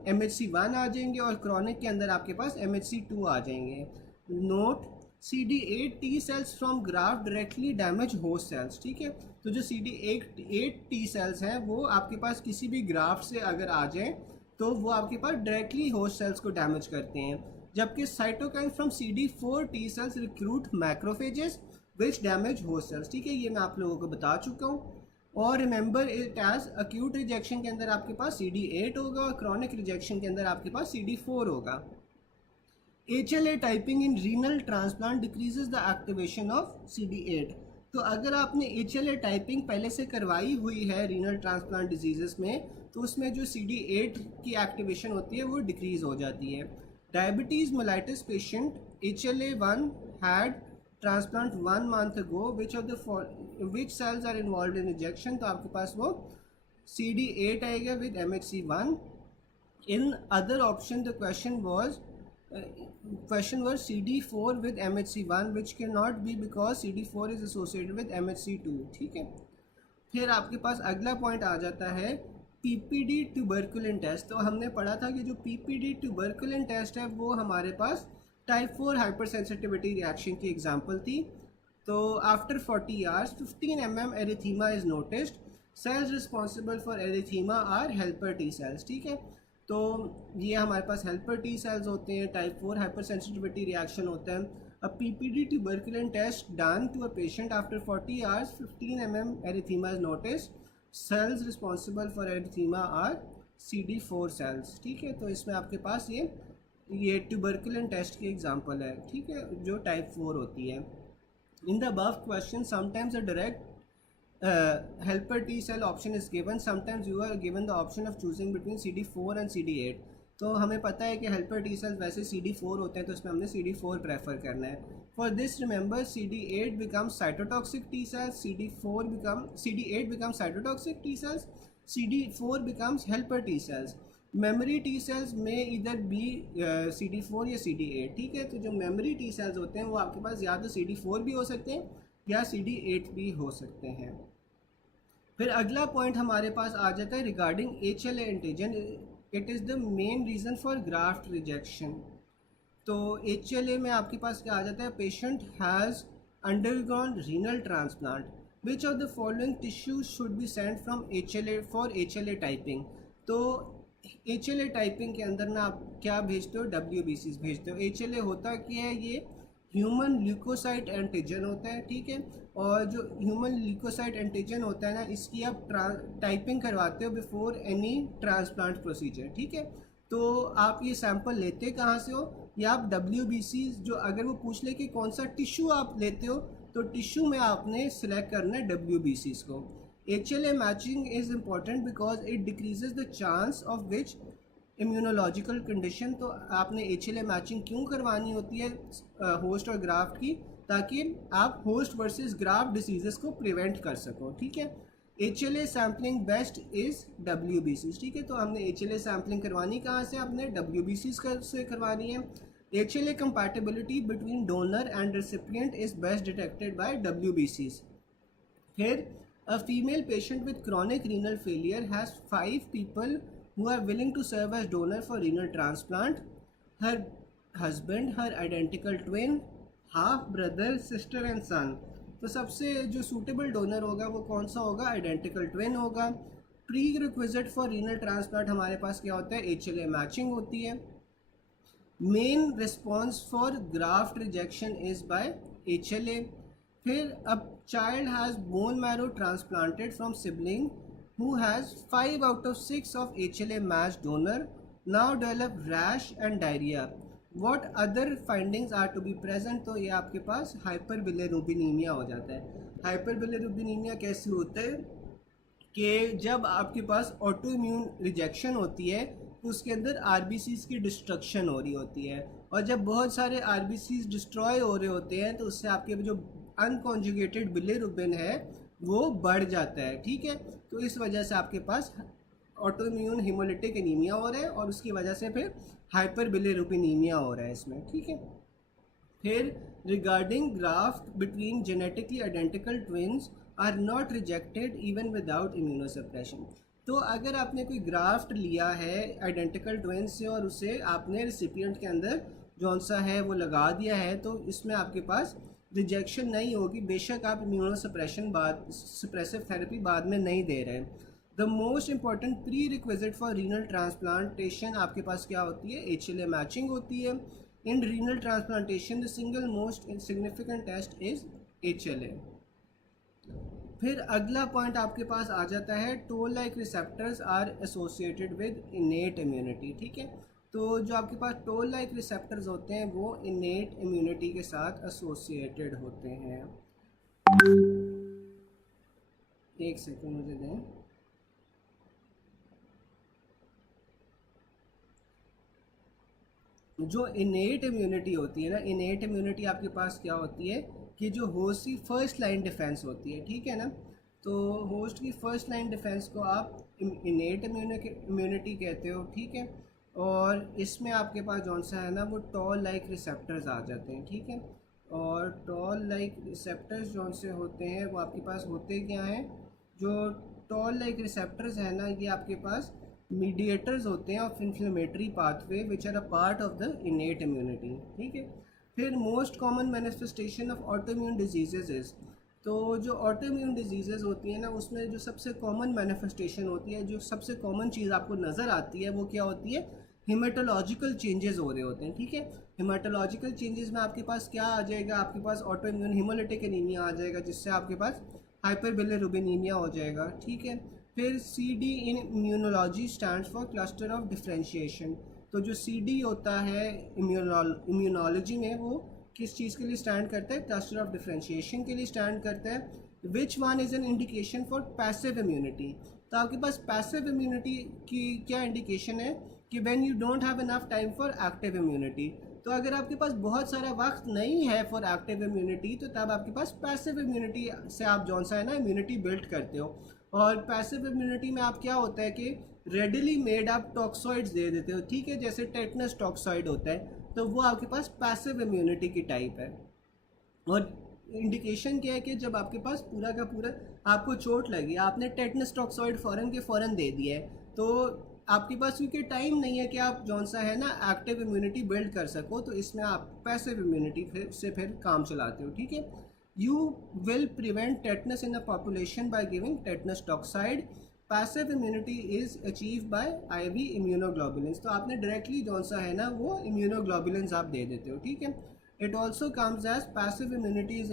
MHC1 आ जाएंगे, और क्रॉनिक के अंदर आपके पास MHC2 आ जाएंगे। Note, CD8 T cells from graft directly damage host cells, ठीक है। तो जो CD8 T सेल्स हैं वो आपके पास किसी भी ग्राफ्ट से अगर आ जाएं तो वो आपके पास डायरेक्टली होस्ट सेल्स को डैमेज करते हैं। जबकि cytokine from CD4 T cells recruit macrophages which damage host cells, ठीक है। ये मैं आप लोगों को बता चुका हूँ। और remember it as acute rejection के अंदर आपके पास CD8 होगा, और क्रॉनिक रिजेक्शन के अंदर आपके पास CD4 होगा। HLA typing in renal transplant decreases the activation of CD8। तो अगर आपने HLA टाइपिंग पहले से करवाई हुई है रीनल ट्रांसप्लांट डिजीजेस में, तो उसमें जो CD8 की एक्टिवेशन होती है वो डिक्रीज हो जाती है। Diabetes mellitus patient HLA1 had transplant 1 month ago, which cells are involved in rejection। तो आपके पास वो CD8 आएगा with MHC1। In other option the question was CD4 with MHC1 which cannot be because CD4 is associated with MHC2, ठीक है। फिर आपके पास अगला पॉइंट आ जाता है PPD ट्यूबरकुलिन टेस्ट। तो हमने पढ़ा था कि जो PPD ट्यूबरकुलिन टेस्ट है वो हमारे पास टाइप 4 हाइपर सेंसिटिविटी रिएक्शन की एग्जांपल थी। तो after 40 hours 15 mm erythema is noticed, cells responsible for erythema are helper T cells, ठीक है। तो ये हमारे पास हेल्पर टी सेल्स होते हैं, टाइप 4 हाइपर सेंसिटिविटी रिएक्शन होता है। A PPD tuberculin test done to a patient after 40 hours, 15 mm erythema is noticed. Cells responsible for erythema are CD4 cells, ठीक है। तो इसमें आपके पास ये ट्यूबरकुलिन टेस्ट की एग्जांपल है, ठीक है, जो टाइप 4 होती है। In the above question, sometimes a direct helper T cell option is given. Sometimes you are given the option of choosing between CD4 and CD8। तो हमें पता है कि हेल्पर टी सेल्स वैसे CD4 होते हैं, तो इसमें हमने CD4 प्रेफर करना है। For this remember CD8 become cytotoxic T cells, CD8 become cytotoxic T cells, CD4 becomes helper T sales. Memory T cells में इधर बी CD4 या CD8, ठीक है। तो जो मेमोरी टी सेल्स होते हैं वो आपके पास या तो CD4 भी हो सकते हैं या CD8 भी हो सकते हैं। फिर अगला पॉइंट हमारे पास आ जाता है regarding HLA antigen, it is the main reason for graft rejection. तो HLA में आपके पास क्या आ जाता है, patient has undergone renal transplant, which of the following tissues should be sent from HLA for HLA typing. तो HLA टाइपिंग के अंदर ना आप क्या भेजते हो, WBCs भेजते हो। HLA होता क्या है, ये ह्यूमन ल्यूकोसाइट एंटीजन होता है, ठीक है। और जो ह्यूमन ल्यूकोसाइट एंटीजन होता है ना, इसकी आप टाइपिंग करवाते हो बिफोर एनी ट्रांसप्लांट प्रोसीजर, ठीक है। तो आप ये सैंपल लेते कहाँ से हो, या आप WBC जो अगर वो पूछ ले कि कौन सा टिश्यू आप लेते हो, तो टिश्यू में आपने सिलेक्ट करना है WBCs को। HLA matching is important because it decreases the chance of which immunological condition. तो आपने HLA मैचिंग क्यों करवानी होती है होस्ट और ग्राफ्ट की, ताकि आप होस्ट वर्सेस ग्राफ्ट डिसीजेस को प्रिवेंट कर सको, ठीक है। HLA sampling best is WBCs, ठीक है। तो हमने HLA सैम्पलिंग करवानी कहाँ से, आपने WBCs से करवानी है। HLA compatibility between donor and recipient is best detected by WBCs। फिर a female patient with chronic renal failure has 5 people who are willing to serve as donor for renal transplant: her husband, her identical twin, half brother, sister and son। तो सबसे जो suitable donor होगा वो कौन सा होगा, identical twin होगा। Pre requisite for renal transplant हमारे पास क्या होता है, HLA मैचिंग होती है। Main response for graft rejection is by HLA। फिर अब child has bone marrow transplanted from sibling who has 5 out of 6 of HLA matched donor now develop rash and diarrhea. What other findings are to be present? तो ये आपके पास हाइपरबिलिरुबिनीमिया हो जाता है। हाइपरबिलिरुबिनीमिया कैसे होता है कि जब आपके पास ऑटो इम्यून रिजेक्शन होती है तो उसके अंदर आरबीसीज की डिस्ट्रक्शन हो रही होती है, और जब बहुत सारे आरबीसीज डिस्ट्रॉय हो रहे होते हैं तो उससे आपके जो अनकॉन्जुगेटेड बिलिरुबिन है वो बढ़ जाता है। ठीक है, तो इस वजह से आपके पास ऑटो इम्यून हिमोलिटिक एनीमिया हो रहा है और उसकी वजह से फिर हाइपर बिलिरुबिनीमिया हो रहा है इसमें। ठीक है, फिर regarding graft between genetically identical twins are not rejected even without immunosuppression. तो अगर आपने कोई ग्राफ्ट लिया है आइडेंटिकल ट्विन्स से और उसे आपने रिसिपिएंट के अंदर जौन सा है वो लगा दिया है, तो इसमें आपके पास रिजेक्शन नहीं होगी, बेशक आप सप्रेसिव थेरेपी बाद में नहीं दे रहे हैं। The most important prerequisite for renal transplantation आपके पास क्या होती है, HLA मैचिंग होती है। In renal transplantation the single most significant test is HLA। फिर अगला पॉइंट आपके पास आ जाता है, toll like receptors are associated with innate immunity. ठीक है, तो जो आपके पास टोल लाइक रिसेप्टर्स होते हैं वो इनेट इम्यूनिटी के साथ एसोसिएटेड होते हैं। एक सेकंड मुझे दें। जो इनेट इम्यूनिटी होती है ना, इनेट इम्यूनिटी आपके पास क्या होती है कि जो होस्ट की फर्स्ट लाइन डिफेंस होती है। ठीक है ना, तो होस्ट की फर्स्ट लाइन डिफेंस को आप इनेट इम्यूनिटी कहते हो। ठीक है, और इसमें आपके पास जौन सा है ना वो टॉल लाइक रिसेप्टर्स आ जाते हैं। ठीक है, और टॉल लाइक रिसेप्टर्स जौन से होते हैं वो आपके पास होते क्या हैं, जो टॉल लाइक रिसेप्टर्स है ना ये आपके पास मीडिएटर्स होते हैं of inflammatory pathway which are a part of the innate immunity. ठीक है, फिर most common manifestation of autoimmune diseases is, तो जो ऑटोइम्यून डिजीजेज होती हैं ना उसमें जो सबसे कॉमन मैनिफेस्टेशन होती है, जो सबसे कॉमन चीज़ आपको नज़र आती है वो क्या होती है, हिमेटोलॉजिकल चेंजेस हो रहे होते हैं। ठीक है, हिमेटोलॉजिकल चेंजेस में आपके पास क्या आ जाएगा, आपके पास ऑटोइम्यून हिमोलिटिक एनीमिया आ जाएगा जिससे आपके पास हाइपरबिलिरुबिनीमिया हो जाएगा। ठीक है, फिर CD in immunology stands for cluster of differentiation. तो जो CD होता है इम्यूनोलॉजी में वो किस चीज़ के लिए स्टैंड करता है, क्लस्टर ऑफ डिफ्रेंशिएशन के लिए स्टैंड करता है। Which one is an indication for passive immunity. तो आपके पास पैसिव इम्यूनिटी की क्या इंडिकेशन है कि when you don't have enough time for active immunity. तो अगर आपके पास बहुत सारा वक्त नहीं है फॉर एक्टिव इम्यूनिटी तो तब आपके पास पैसिव इम्यूनिटी से आप जौन सा है ना इम्यूनिटी बिल्ड करते हो। और पैसिव इम्यूनिटी में आप क्या होता है कि रेडिली मेड आप टॉक्सॉइड्स दे देते हो। ठीक है, जैसे टेटनस टॉक्सॉइड होता है तो वो आपके पास पैसिव इम्यूनिटी की टाइप है। और इंडिकेशन क्या है कि जब आपके पास पूरा का पूरा आपको चोट लगी, आपने टेटनस टॉक्सॉइड फ़ौरन के फ़ौरन दे दिया है, तो आपके पास क्योंकि टाइम नहीं है कि आप जौन सा है ना एक्टिव इम्यूनिटी बिल्ड कर सको, तो इसमें आप पैसिव इम्यूनिटी से फिर काम चलाते हो। ठीक है, you will prevent tetanus in a population by giving tetanus toxoid. Passive immunity is achieve bye IV immunoglobulins. तो आपने डायरेक्टली जौन सा है ना वो इम्यूनोग्लोबुलिन्स आप दे देते हो। ठीक है, it also comes as passive immunity is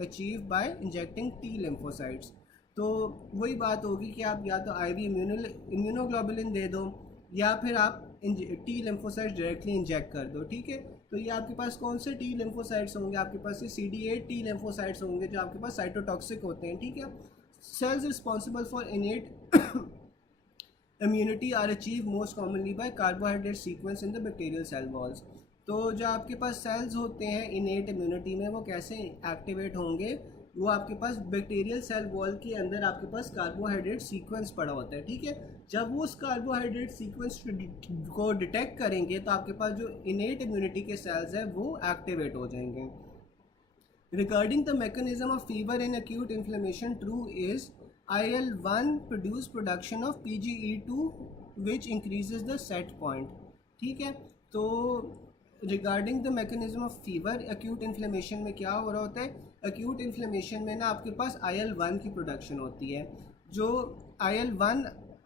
achieve by injecting T lymphocytes। तो वही बात होगी कि आप या तो IV इम्यूनोग्लोबुलिन दे दो या फिर आप T lymphocytes डायरेक्टली इंजेक्ट कर दो। ठीक है, तो ये आपके पास कौन से T lymphocytes होंगे, आपके पास ये CD8 T lymphocytes होंगे जो आपके पास साइटोटॉक्सिक होते हैं। ठीक है, cells responsible for innate immunity are achieved most commonly by carbohydrate sequence in the bacterial cell walls। तो जो आपके पास सेल्स होते हैं इनेट इम्यूनिटी में वो कैसे एक्टिवेट होंगे, वो आपके पास बैक्टीरियल सेल वॉल के अंदर आपके पास कार्बोहाइड्रेट सीक्वेंस पड़ा होता है। ठीक है, जब वो उस कार्बोहाइड्रेट सीक्वेंस को डिटेक्ट करेंगे तो आपके पास जो इनेट इम्यूनिटी के सेल्स हैं वो एक्टिवेट हो जाएंगे। Regarding the mechanism of fever in acute inflammation, true is IL-1 produce production of PGE2 which increases the set point। ठीक है, तो regarding the mechanism of fever acute inflammation में क्या हो रहा होता है, एक्यूट इन्फ्लेमेशन में ना आपके पास IL-1 की प्रोडक्शन होती है। जो IL-1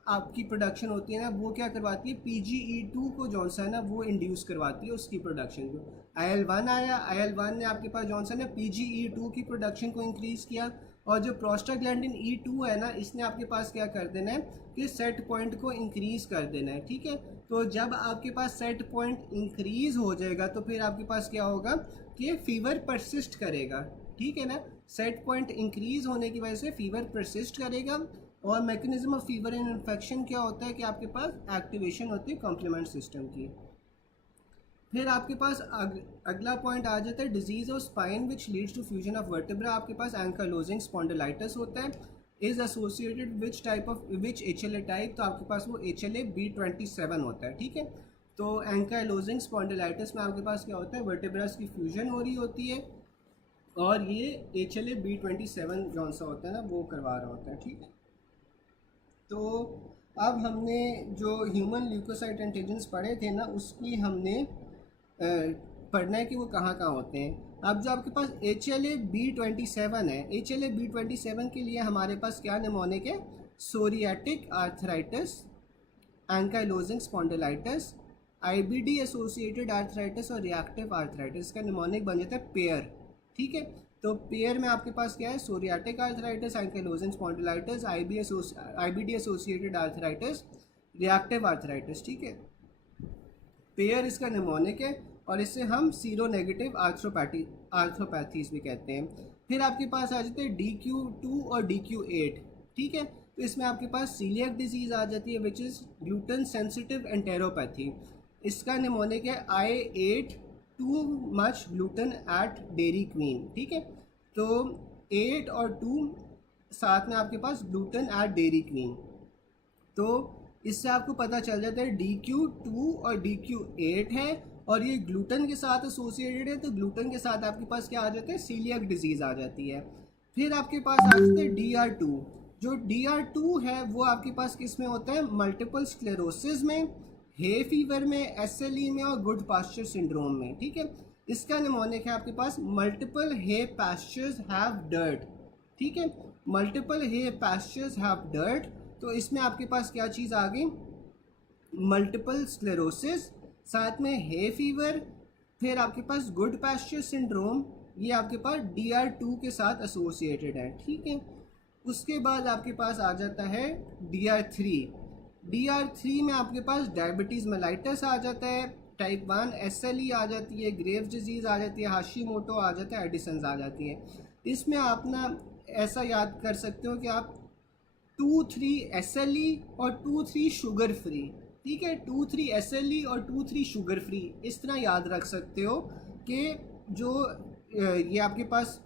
आपकी प्रोडक्शन होती है ना, वो क्या करवाती है, PGE2 को जौन सा है ना वो इंड्यूस करवाती है उसकी प्रोडक्शन को। IL-1 आया, IL-1 ने आपके पास जौन सा ना PGE2 की प्रोडक्शन को इंक्रीज़ किया, और जो प्रोस्टाग्लैंडिन E2 है ना, इसने आपके पास क्या कर देना है कि सेट पॉइंट को इंक्रीज़ कर देना है, ठीक है। तो जब आपके पास सेट पॉइंट इंक्रीज़ हो जाएगा तो फिर आपके पास क्या होगा कि फीवर परसिस्ट करेगा, ठीक है ना। सेट पॉइंट इंक्रीज़ होने की वजह से फीवर परसिस्ट करेगा। और mechanism of fever and infection क्या होता है कि आपके पास एक्टिवेशन होती है कॉम्प्लीमेंट सिस्टम की। फिर आपके पास अगला पॉइंट आ जाता है disease of spine which leads to fusion of vertebra. आपके पास एंकाइलोजिंग स्पॉन्डिलाइटिस होता है, is associated which type of which HLA type, तो आपके पास वो HLA-B27 होता है, ठीक है। तो एंकाइलोजिंग स्पॉन्डिलाइटिस में आपके पास क्या होता है, वर्टेब्रास की फ्यूजन हो रही होती है और ये HLA-B27 जौन सा होता है ना वो करवा रहा होता है, ठीक है। तो अब हमने जो ह्यूमन ल्यूकोसाइट एंटीजन्स पढ़े थे ना, उसकी हमने पढ़ना है कि वो कहाँ कहाँ होते हैं। अब जो आपके पास HLA-B27 है, HLA-B27 के लिए हमारे पास क्या निमोनिक है, psoriatic arthritis, ankylosing spondylitis, IBD associated arthritis और रिएक्टिव आर्थराइटिस का निमोनिक बन जाता है पेयर, ठीक है। तो पेयर में आपके पास क्या है, psoriatic arthritis, ankylosing spondylitis, IBD associated arthritis, reactive arthritis, ठीक है। पेयर इसका निमोनिक है और इससे हम सीरो नेगेटिव आर्थ्रोपैथीज भी कहते हैं। फिर आपके पास आ जाते हैं DQ2 और DQ8, ठीक है। तो इसमें आपके पास सीलियक डिजीज़ आ जाती है which is gluten sensitive enteropathy. इसका निमोनिक है I8 too much gluten at Dairy Queen, ठीक है। तो 8 और 2 साथ में आपके पास ग्लूटेन एट डेयरी क्वीन। तो इससे आपको पता चल जाता है DQ2 और DQ8 है और ये ग्लूटेन के साथ एसोसिएटेड है, तो ग्लूटेन के साथ आपके पास क्या आ जाता है, सीलियक डिजीज़ आ जाती है। फिर आपके पास आ जाते हैं DR2। जो DR2 है वो आपके पास किस में होता है, मल्टीपल स्क्लेरोसिस में, हे फीवर में, SLE में और गुड पास्चर सिंड्रोम में, ठीक है। इसका निमोनिक है आपके पास multiple hay pastures have dirt, ठीक है। Multiple hay pastures have dirt, तो इसमें आपके पास क्या चीज़ आ गई, मल्टीपल स्क्लेरोसिस, साथ में हे फीवर, फिर आपके पास गुड पास्चर सिंड्रोम, ये आपके पास DR2 के साथ एसोसिएटेड है, ठीक है। उसके बाद आपके पास आ जाता है DR3। DR3 में आपके पास डायबिटीज़ मेलाइटस आ जाता है, टाइप 1 SLE आ जाती है, ग्रेव्स डिजीज़ आ जाती है, हाशिमोटो आ जाता है, एडिसन्स आ जाती है। इसमें आप ना ऐसा याद कर सकते हो कि आप 2-3 SLE और 2-3 शुगर फ्री, ठीक है, 2-3 SLE और 2-3 शुगर फ्री, इस तरह याद रख सकते हो कि जो ये आपके पास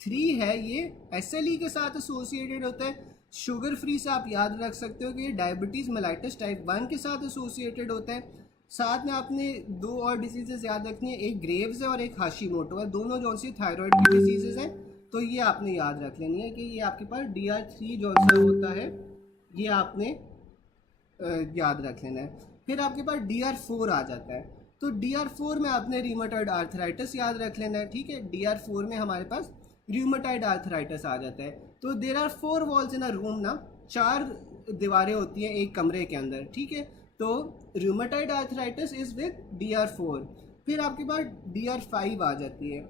3 है ये SLE के साथ एसोसिएटेड होता है। शुगर फ्री से आप याद रख सकते हो कि ये डायबिटीज़ मेलाइटस टाइप 1 के साथ एसोसिएटेड होता है। साथ में आपने 2 और डिजीज़ याद रखनी है, एक ग्रेव्स है और एक हाशिमोटो है, दोनों जो सी थायराइड की डिजीज़ हैं, तो ये आपने याद रख लेनी है कि ये आपके पास DR3 जो सा होता है ये आपने याद रख लेना है। फिर आपके पास DR4 आ जाता है, तो DR4 में आपने रीमेटॉइड आर्थराइटिस याद रख लेना है, ठीक है। DR4 में हमारे पास र्यूमेटाइड आर्थराइटिस आ जाता है। तो there are 4 walls in a room ना, 4 दीवारें होती हैं एक कमरे के अंदर, ठीक है। तो rheumatoid arthritis is with DR4। फिर आपके पास DR5 आ जाती है।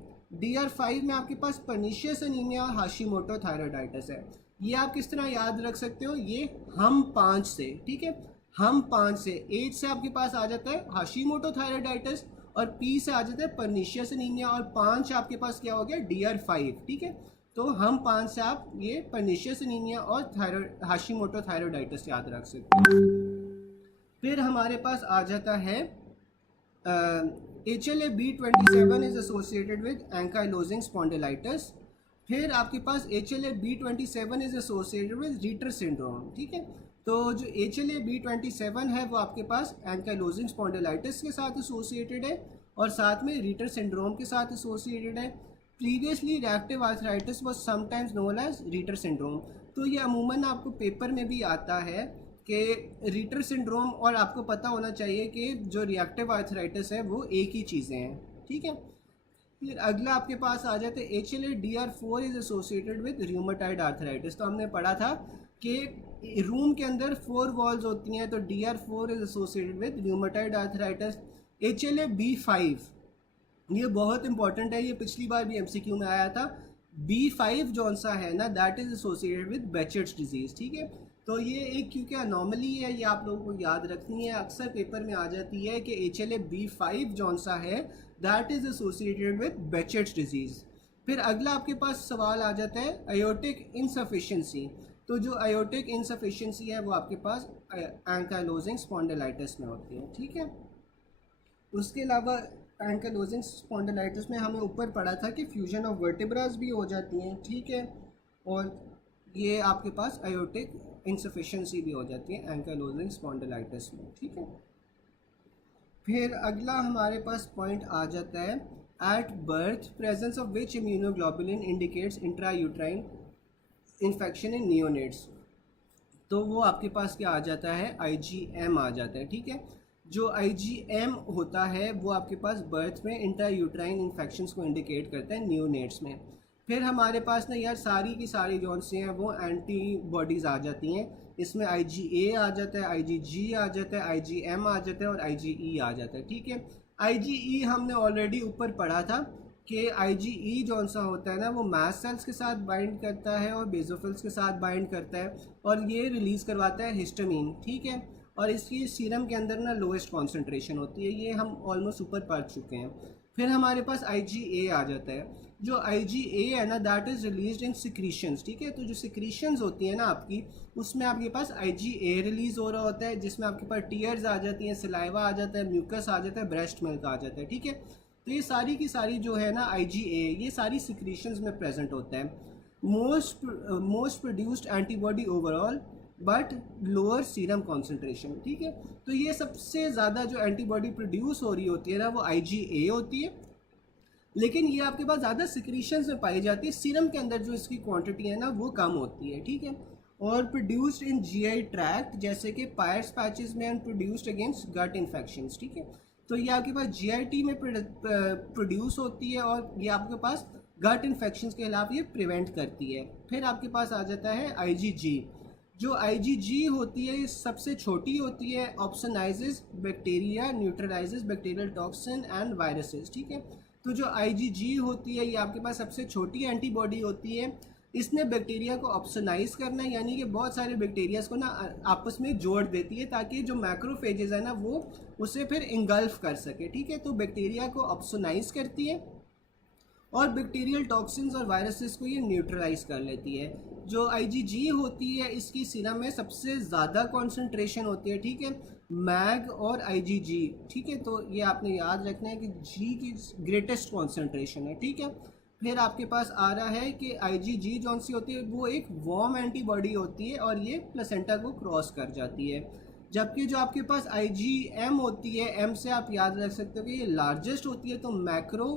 DR5 में आपके पास पर्नीशियस एनीमिया और हाशिमोटो थायराइडाइटिस है। ये आप किस तरह याद रख सकते हो, ये हम 5 से, ठीक है, हम 5 से, 8 से आपके पास आ जाता है हाशिमोटो थायराइडाइटिस और P से आ जाता है पर्नीशियस एनीमिया और 5 आपके पास क्या हो गया, DR5, ठीक है। तो हम 5 से आप ये पर्नीशियस एनीमिया और हाशिमोटो थायराइडाइटिस याद रख सकते हो। फिर हमारे पास आ जाता है HLA-B27 is associated with ankylosing spondylitis. फिर आपके पास HLA-B27 is associated with रीटर syndrome, ठीक है। तो जो HLA-B27 है वो आपके पास एंकाइलोजिंग स्पॉन्डिलाइटिस के साथ एसोसिएटेड है और साथ में रीटर सिंड्रोम के साथ एसोसिएटेड है। Previously reactive arthritis was sometimes known as Reiter syndrome. तो ये अमूमन आपको पेपर में भी आता है कि रीटर सिंड्रोम, और आपको पता होना चाहिए कि जो रिएक्टिव आर्थराइटिस है वो एक ही चीज़ें हैं, ठीक है। फिर अगला आपके पास आ जाता है HLA-DR4 is associated with rheumatoid arthritis. तो हमने पढ़ा था कि रूम के अंदर 4 वॉल्स होती हैं, तो DR4 is associated with rheumatoid arthritis. HLA-B5 ये बहुत इंपॉर्टेंट है, ये पिछली बार भी MCQ में आया था। B5 जौन सा है ना, that is associated with Behcet's disease, ठीक है। तो ये एक क्योंकि अनोमली है, ये आप लोगों को याद रखनी है, अक्सर पेपर में आ जाती है कि HLA-B5 जौन सा है that is associated with Behcet's disease. फिर अगला आपके पास सवाल आ जाता है आयोटिक इनसफिशिएंसी। तो जो आयोटिक इनसफिशिएंसी है वो आपके पास एंकाइलोजिंग स्पॉन्डिलाइटिस में होती है, ठीक है। उसके अलावा एंकाइलोजिंग स्पॉन्डिलाइटिस में हमें ऊपर पढ़ा था कि फ्यूजन ऑफ वर्टिब्रास भी हो जाती हैं, ठीक है, और ये आपके पास आयोटिक इनसफिशिएंसी भी हो जाती है एंकाइलोजिंग स्पॉन्डिलाइटिस में, ठीक है। फिर अगला हमारे पास पॉइंट आ जाता है at birth presence of which immunoglobulin indicates intrauterine infection in neonates. तो वो आपके पास क्या आ जाता है, IgM आ जाता है, ठीक है। जो IgM होता है वो आपके पास बर्थ में इंट्रायूट्राइन इन्फेक्शंस को इंडिकेट करता है नियोनेट्स में। फिर हमारे पास ना यार सारी की सारी जौन से हैं वो एंटीबॉडीज़ आ जाती हैं। इसमें IgA आ जाता है, IgG आ जाता है, IgM आ जाता है और IgE आ जाता है, ठीक है। IgE हमने ऑलरेडी ऊपर पढ़ा था कि IgE जौन सा होता है ना वो मास्ट सेल्स के साथ बाइंड करता है और बेसोफिल्स के साथ बाइंड करता है और ये रिलीज़ करवाता है हिस्टामीन, ठीक है। और इसकी सीरम के अंदर ना लोएस्ट कॉन्सेंट्रेशन होती है, ये हम ऑलमोस्ट ऊपर पढ़ चुके हैं। फिर हमारे पास IgA आ जाता है। जो IgA है ना that is released in secretions, ठीक है। तो जो सिक्रीशंस होती है ना आपकी, उसमें आपके पास IgA रिलीज़ हो रहा होता है, जिसमें आपके पास टीयर्स आ जाती हैं, सलाइवा आ जाता है, म्यूकस आ जाता है, ब्रेस्ट मिल्क आ जाता है, ठीक है। तो ये सारी की सारी जो है ना IgA ये सारी सिक्रीशंस में प्रेजेंट होता है। Most produced antibody overall but lower serum concentration, ठीक है। तो ये सबसे ज़्यादा जो एंटीबॉडी प्रोड्यूस हो रही होती है ना वो IgA होती है, लेकिन ये आपके पास ज़्यादा सिक्रीशंस में पाई जाती है, सीरम के अंदर जो इसकी क्वांटिटी है ना वो कम होती है, ठीक है। और प्रोड्यूस्ड इन GI ट्रैक्ट जैसे कि पायर्स पैचेस में and produced against gut infections, ठीक है। तो ये आपके पास GIT में प्रोड्यूस होती है और ये आपके पास गट इन्फेक्शंस के खिलाफ ये प्रिवेंट करती है। फिर आपके पास आ जाता है IgG। जो IgG होती है ये सबसे छोटी होती है, opsonises bacteria, neutralises bacterial toxin and viruses, ठीक है। तो जो IgG होती है ये आपके पास सबसे छोटी एंटीबॉडी होती है, इसने बैक्टीरिया को ऑप्सनाइज करना है, यानी कि बहुत सारे बैक्टीरियाज को ना आपस में जोड़ देती है ताकि जो मैक्रोफेजेस है ना वो उसे फिर इंगल्फ कर सके, ठीक है। तो बैक्टीरिया को ऑप्सनाइज करती है और बैक्टीरियल टॉक्सिन्स और वायरसेस को ये न्यूट्रलाइज कर लेती है। जो IgG होती है इसकी सीरम में सबसे ज़्यादा कॉन्सेंट्रेशन होती है, ठीक है, मैग और IgG, ठीक है। तो ये आपने याद रखना है कि G की ग्रेटेस्ट कॉन्सेंट्रेशन है, ठीक है। फिर आपके पास आ रहा है कि IgG जौन सी होती है वो एक वार्म एंटीबॉडी होती है और ये प्लेसेंटा को क्रॉस कर जाती है, जबकि जो आपके पास IgM होती है, M से आप याद रख सकते हो कि ये लार्जेस्ट होती है, तो मैक्रो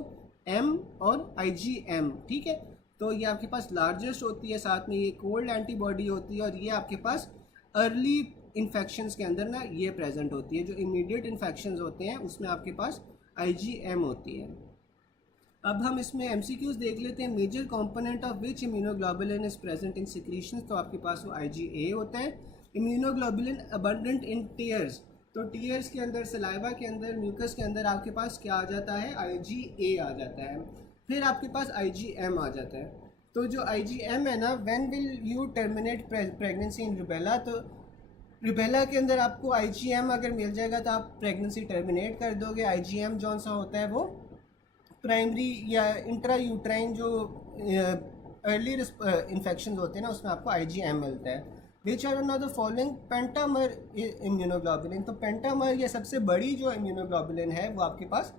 M और IgM, ठीक है। तो ये आपके पास लार्जेस्ट होती है, साथ में ये कोल्ड एंटीबॉडी होती है और ये आपके पास अर्ली इन्फेक्शंस के अंदर ना ये प्रेजेंट होती है। जो इमीडिएट इन्फेक्शंस होते हैं उसमें आपके पास IgM होती है। अब हम इसमें MCQs देख लेते हैं। Major component of which immunoglobulin is present in secretions, तो आपके पास वो IgA होता है। इम्यूनोग्लोबुलिन अबंडेंट इन टीयर्स, तो टीयर्स के अंदर, सलाइवा के अंदर, म्यूकस के अंदर आपके पास क्या आ जाता है, IgA आ जाता है। फिर आपके पास IgM आ जाता है। तो जो IgM है ना, when will you terminate pregnancy in rubella, तो रूबेला के अंदर आपको IgM अगर मिल जाएगा तो आप प्रेगनेंसी टर्मिनेट कर दोगे। IgM जौन सा होता है वो प्राइमरी या इंट्रा यूट्राइन जो अर्ली इन्फेक्शन होते हैं ना उसमें आपको IgM मिलता है। Which are not the following pentamer immunoglobulin, तो पेंटामर ये सबसे बड़ी जो इम्यूनोग्लोबुलिन है वो आपके पास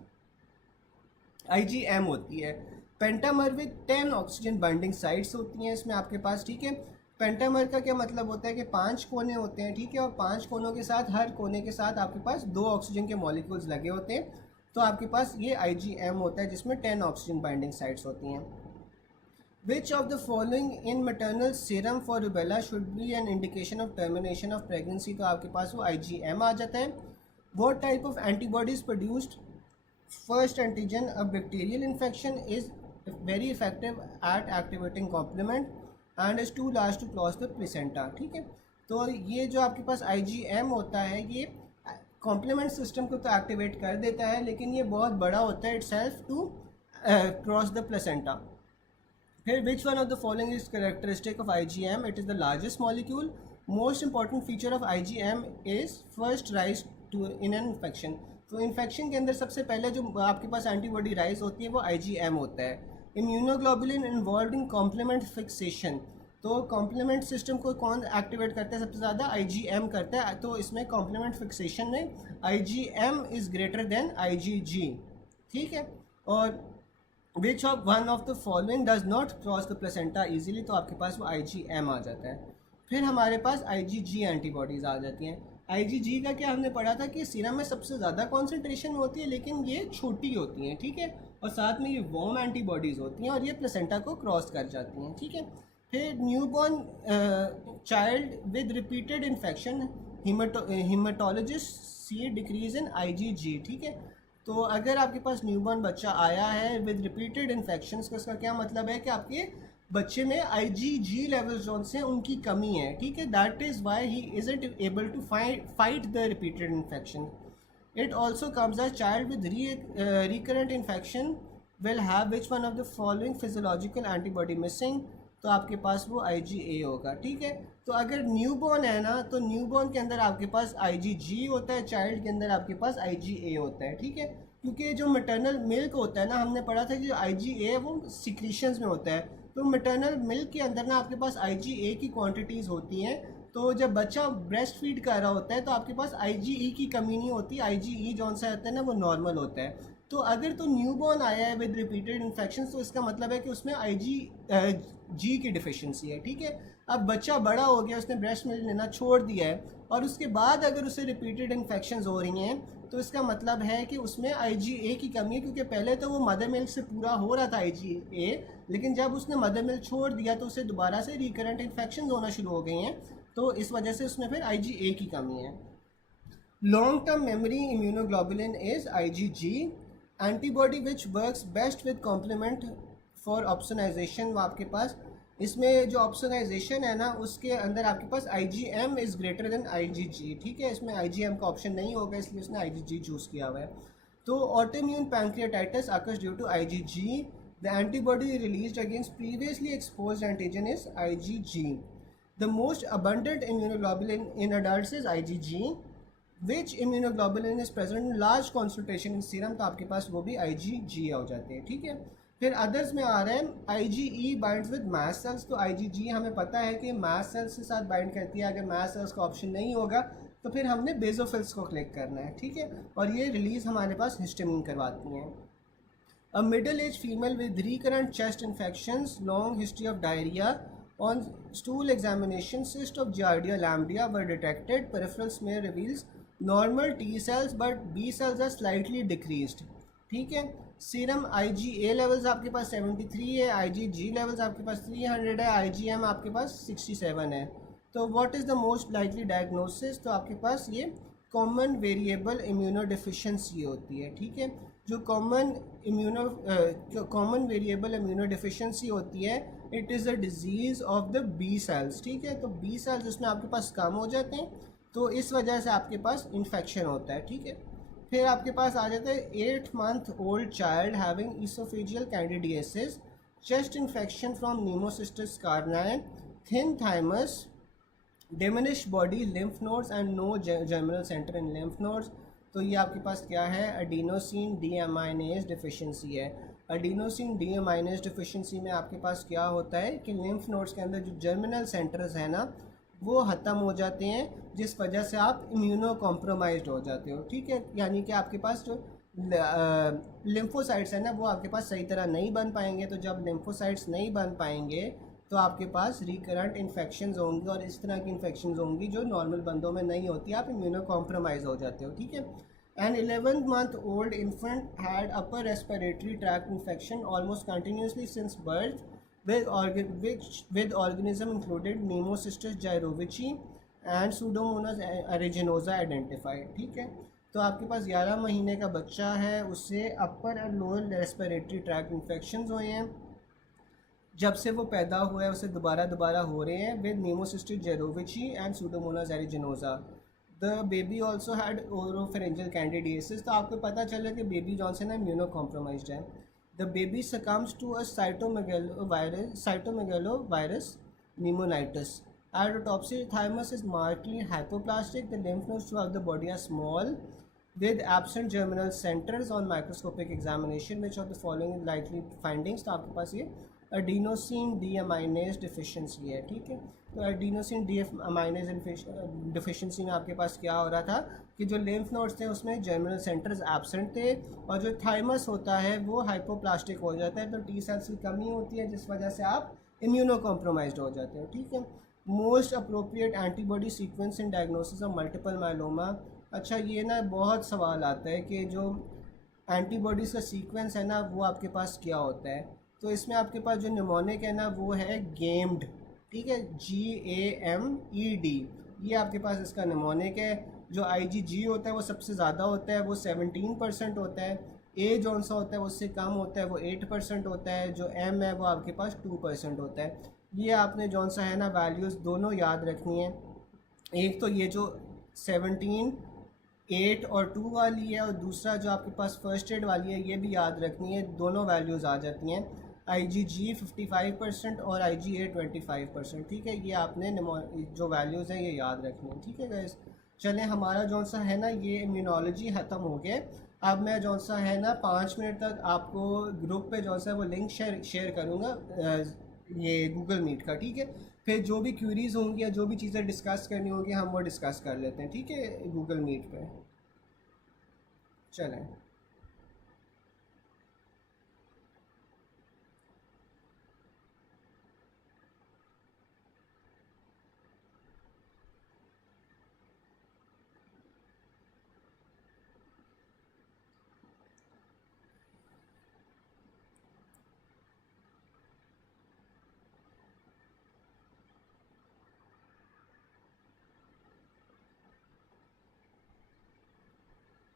IgM होती है। Pentamer with 10 oxygen binding sites होती हैं इसमें आपके पास, ठीक है। पेंटामर का क्या मतलब होता है कि 5 कोने होते हैं, ठीक है, और 5 कोनों के साथ, हर कोने के साथ आपके पास 2 ऑक्सीजन के मॉलिक्यूल्स लगे होते हैं, तो आपके पास ये IgM होता है जिसमें 10 ऑक्सीजन बाइंडिंग साइट्स होती हैं। Which of the following in maternal serum for rubella should be an indication of termination of pregnancy, तो आपके पास वो IgM आ जाता है। What type of antibodies produced first antigen a bacterial infection is very effective at activating complement and is too large to cross the placenta. ठीक है, तो ये जो आपके पास IgM होता है ये कॉम्प्लीमेंट सिस्टम को तो एक्टिवेट कर देता है, लेकिन ये बहुत बड़ा होता है itself to cross the placenta. फिर which one of the following is characteristic of IgM? It is the largest molecule. Most important feature of IgM is first rise to in an infection. तो infection के अंदर सबसे पहले जो आपके पास antibody rise होती है वो IgM होता है। Immunoglobulin involve in complement fixation, तो कॉम्प्लीमेंट सिस्टम को कौन एक्टिवेट करता है सबसे ज़्यादा? IgM करता है। तो इसमें कॉम्प्लीमेंट फिक्सेशन में IgM is greater than IgG। ठीक है, और which of one of the following does not cross the placenta easily, तो आपके पास वो IgM आ जाता है। फिर हमारे पास IgG एंटीबॉडीज़ आ जाती हैं। IgG का क्या हमने पढ़ा था कि सीरम में सबसे ज़्यादा कॉन्सेंट्रेशन होती है, लेकिन ये छोटी होती हैं। ठीक है, और साथ में ये वॉर्म एंटीबॉडीज़ होती हैं और ये प्लेसेंटा को क्रॉस कर जाती हैं। ठीक है, फिर newborn child with repeated infection haematologist see decrease in IgG। ठीक है, तो अगर आपके पास न्यूबॉर्न बच्चा आया है विद रिपीटेड इन्फेक्शंस, का इसका क्या मतलब है कि आपके बच्चे में IgG लेवल्स जो हैं उनकी कमी है। ठीक है, that is why he isn't able to fight the repeated infection. It also comes a child with recurrent infection will have which one of the following physiological antibody missing, तो आपके पास वो IgA होगा। ठीक है, तो अगर न्यूबॉर्न है ना, तो न्यूबॉर्न के अंदर आपके पास IgG होता है, चाइल्ड के अंदर आपके पास IgA होता है। ठीक है, क्योंकि जो मैटरनल मिल्क होता है ना, हमने पढ़ा था कि जो IgA है वो सिक्रीशंस में होता है, तो मैटरनल मिल्क के अंदर ना आपके पास IgA की क्वांटिटीज़ होती हैं। तो जब बच्चा ब्रेस्ट फीड कर रहा होता है तो आपके पास IgE की कमी नहीं होती, IgE जौन सा होता है ना वो नॉर्मल होता है। तो अगर तो न्यूबॉर्न आया है विद रिपीटेड इन्फेक्शन, तो इसका मतलब है कि उसमें IgG की डिफिशिएंसी है। ठीक है, अब बच्चा बड़ा हो गया, उसने ब्रेस्ट मिल्क लेना छोड़ दिया है और उसके बाद अगर उसे रिपीटेड इन्फेक्शंस हो रही हैं, तो इसका मतलब है कि उसमें IgA की कमी है, क्योंकि पहले तो वो मदर मिल्क से पूरा हो रहा था IgA, लेकिन जब उसने मदर मिल्क छोड़ दिया तो उसे दोबारा से रिकरेंट इन्फेक्शन होना शुरू हो गई हैं, तो इस वजह से उसमें फिर IgA की कमी है। Long term memory immunoglobulin is IgG। Antibody which works best with complement for opsonization, आपके पास इसमें जो ऑप्शनाइजेशन है ना उसके अंदर आपके पास IgM is greater than IgG। ठीक है, इसमें IgM का ऑप्शन नहीं होगा, इसलिए उसने IgG चूज़ किया हुआ है। तो autoimmune pancreatitis occurs due to IgG। The antibody released against previously exposed antigen is IgG। The most abundant immunoglobulin in adults is IgG। Which immunoglobulin is present in large concentration in serum, तो आपके पास वो भी IgG हो जाते हैं। ठीक है, फिर अदर्स में आ रहे हैं IgE binds with mast cells, तो IgG हमें पता है कि मास्ट सेल्स के साथ बाइंड करती है। अगर मास्ट सेल्स का ऑप्शन नहीं होगा तो फिर हमने बेसोफिल्स को क्लिक करना है। ठीक है, और ये रिलीज हमारे पास हिस्टामिन करवाती हैं। अ middle age female with recurrent chest infections, long history of diarrhoea, on stool examination cyst of Giardia lamblia were detected. Peripheral smear reveals normal T cells but B cells are slightly decreased. ठीक है, serum IgA levels आपके पास 73 है, IgG levels आपके पास 300 है, IgM आपके पास 67 है। तो what is the most likely diagnosis, तो आपके पास ये कॉमन वेरिएबल इम्यूनोडिफिशिएंसी होती है। ठीक है, जो कॉमन वेरिएबल इम्यूनोडिफिशिएंसी होती है, it is a disease of the B cells. ठीक है, तो बी सेल्स उसमें आपके पास कम हो जाते हैं, तो इस वजह से आपके पास इन्फेक्शन होता है। ठीक है, फिर आपके पास आ जाता है 8 month old child having esophageal candidiasis, chest infection from Pneumocystis carinii, thin thymus, diminished body lymph nodes and no germinal center in lymph nodes। तो ये आपके पास क्या है, एडिनोसिन डीएमाइनेज डिफिशिएंसी है। एडिनोसिन डीएमाइनेज डिफिशिएंसी में आपके पास क्या होता है कि लिम्फ नोड्स के अंदर जो जर्मिनल सेंटर्स हैं ना वो ख़त्म हो जाते हैं, जिस वजह से आप इम्यूनो कॉम्प्रोमाइज्ड हो जाते हो। ठीक है, यानी कि आपके पास जो लिम्फोसाइट्स है ना वो आपके पास सही तरह नहीं बन पाएंगे। तो जब लिम्फोसाइट्स नहीं बन पाएंगे तो आपके पास रिकरेंट इन्फेक्शंस होंगी और इस तरह की इन्फेक्शंस होंगी जो नॉर्मल बंदों में नहीं होती, आप इम्यूनो कॉम्प्रोमाइज हो जाते हो। ठीक है, N 11 month old infant had upper respiratory tract infection almost continuously since birth with organism included Pneumocystis jirovecii and Pseudomonas aeruginosa identified। ठीक है, तो आपके पास 11 महीने का बच्चा है, उससे अपर और लोअर रेस्पिरेटरी ट्रैक्ट इन्फेक्शंस हुए हैं, जब से वो पैदा हुआ है उसे दोबारा हो रहे हैं with Pneumocystis jirovecii and Pseudomonas aeruginosa. The baby also had oropharyngeal candidiasis. तो आपको पता चला कि बेबी जॉनसन है इम्यूनो कॉम्प्रोमाइज्ड है। The baby succumbs to a cytomegalovirus pneumonitis. At autopsy, thymus is markedly hypoplastic. The lymph nodes throughout the body are small, with absent germinal centers on microscopic examination. Which of the following is likely findings? तो आपके पास ये adenosine D aminase deficiency है, ठीक है। तो adenosine D aminase deficiency में आपके पास क्या हो रहा था कि जो लिम्फ नोड्स थे उसमें जर्मिनल सेंटर्स एब्सेंट थे, और जो थाइमस होता है वो हाइपोप्लास्टिक हो जाता है, तो टी सेल्स की कमी होती है जिस वजह से आप इम्यूनो कॉम्प्रोमाइज्ड हो जाते हो, ठीक है। Most appropriate antibody sequence in diagnosis of multiple myeloma. अच्छा, ये ना बहुत सवाल आता है कि जो एंटीबॉडीज़ का सीक्वेंस है ना वो आपके पास क्या होता है। तो इसमें आपके पास जो निमोनिक है ना वो है गेम्ड, ठीक है, GAMED, ये आपके पास इसका निमोनिक है। जो IgG होता है वो सबसे ज़्यादा होता है, वो 17% होता है। ए जौन सा होता है वो उससे कम होता है, वो 8% होता है। जो M है वो आपके पास 2% होता है। ये आपने जौन सा है ना वैल्यूज़ दोनों याद रखनी है। एक तो ये जो 17, 8 और 2 वाली है, और दूसरा जो आपके पास फर्स्ट एड वाली है ये भी याद रखनी है, दोनों वैल्यूज़ आ जाती हैं। IgG 55% और IgA 25%, ठीक है। ये आपने जो वैल्यूज़ हैं ये याद रखनी है, ठीक है गाइस। चलें, हमारा जौन सा है ना ये इम्यूनोलॉजी ख़त्म हो गया। अब मैं जौन सा है ना 5 मिनट तक आपको ग्रुप पे जौन सा वो लिंक शेयर करूँगा ये गूगल मीट का, ठीक है। फिर जो भी क्यूरीज़ होंगी या जो भी चीज़ें डिस्कस करनी होंगी हम वो डिस्कस कर लेते हैं, ठीक है, गूगल मीट पे। चलें।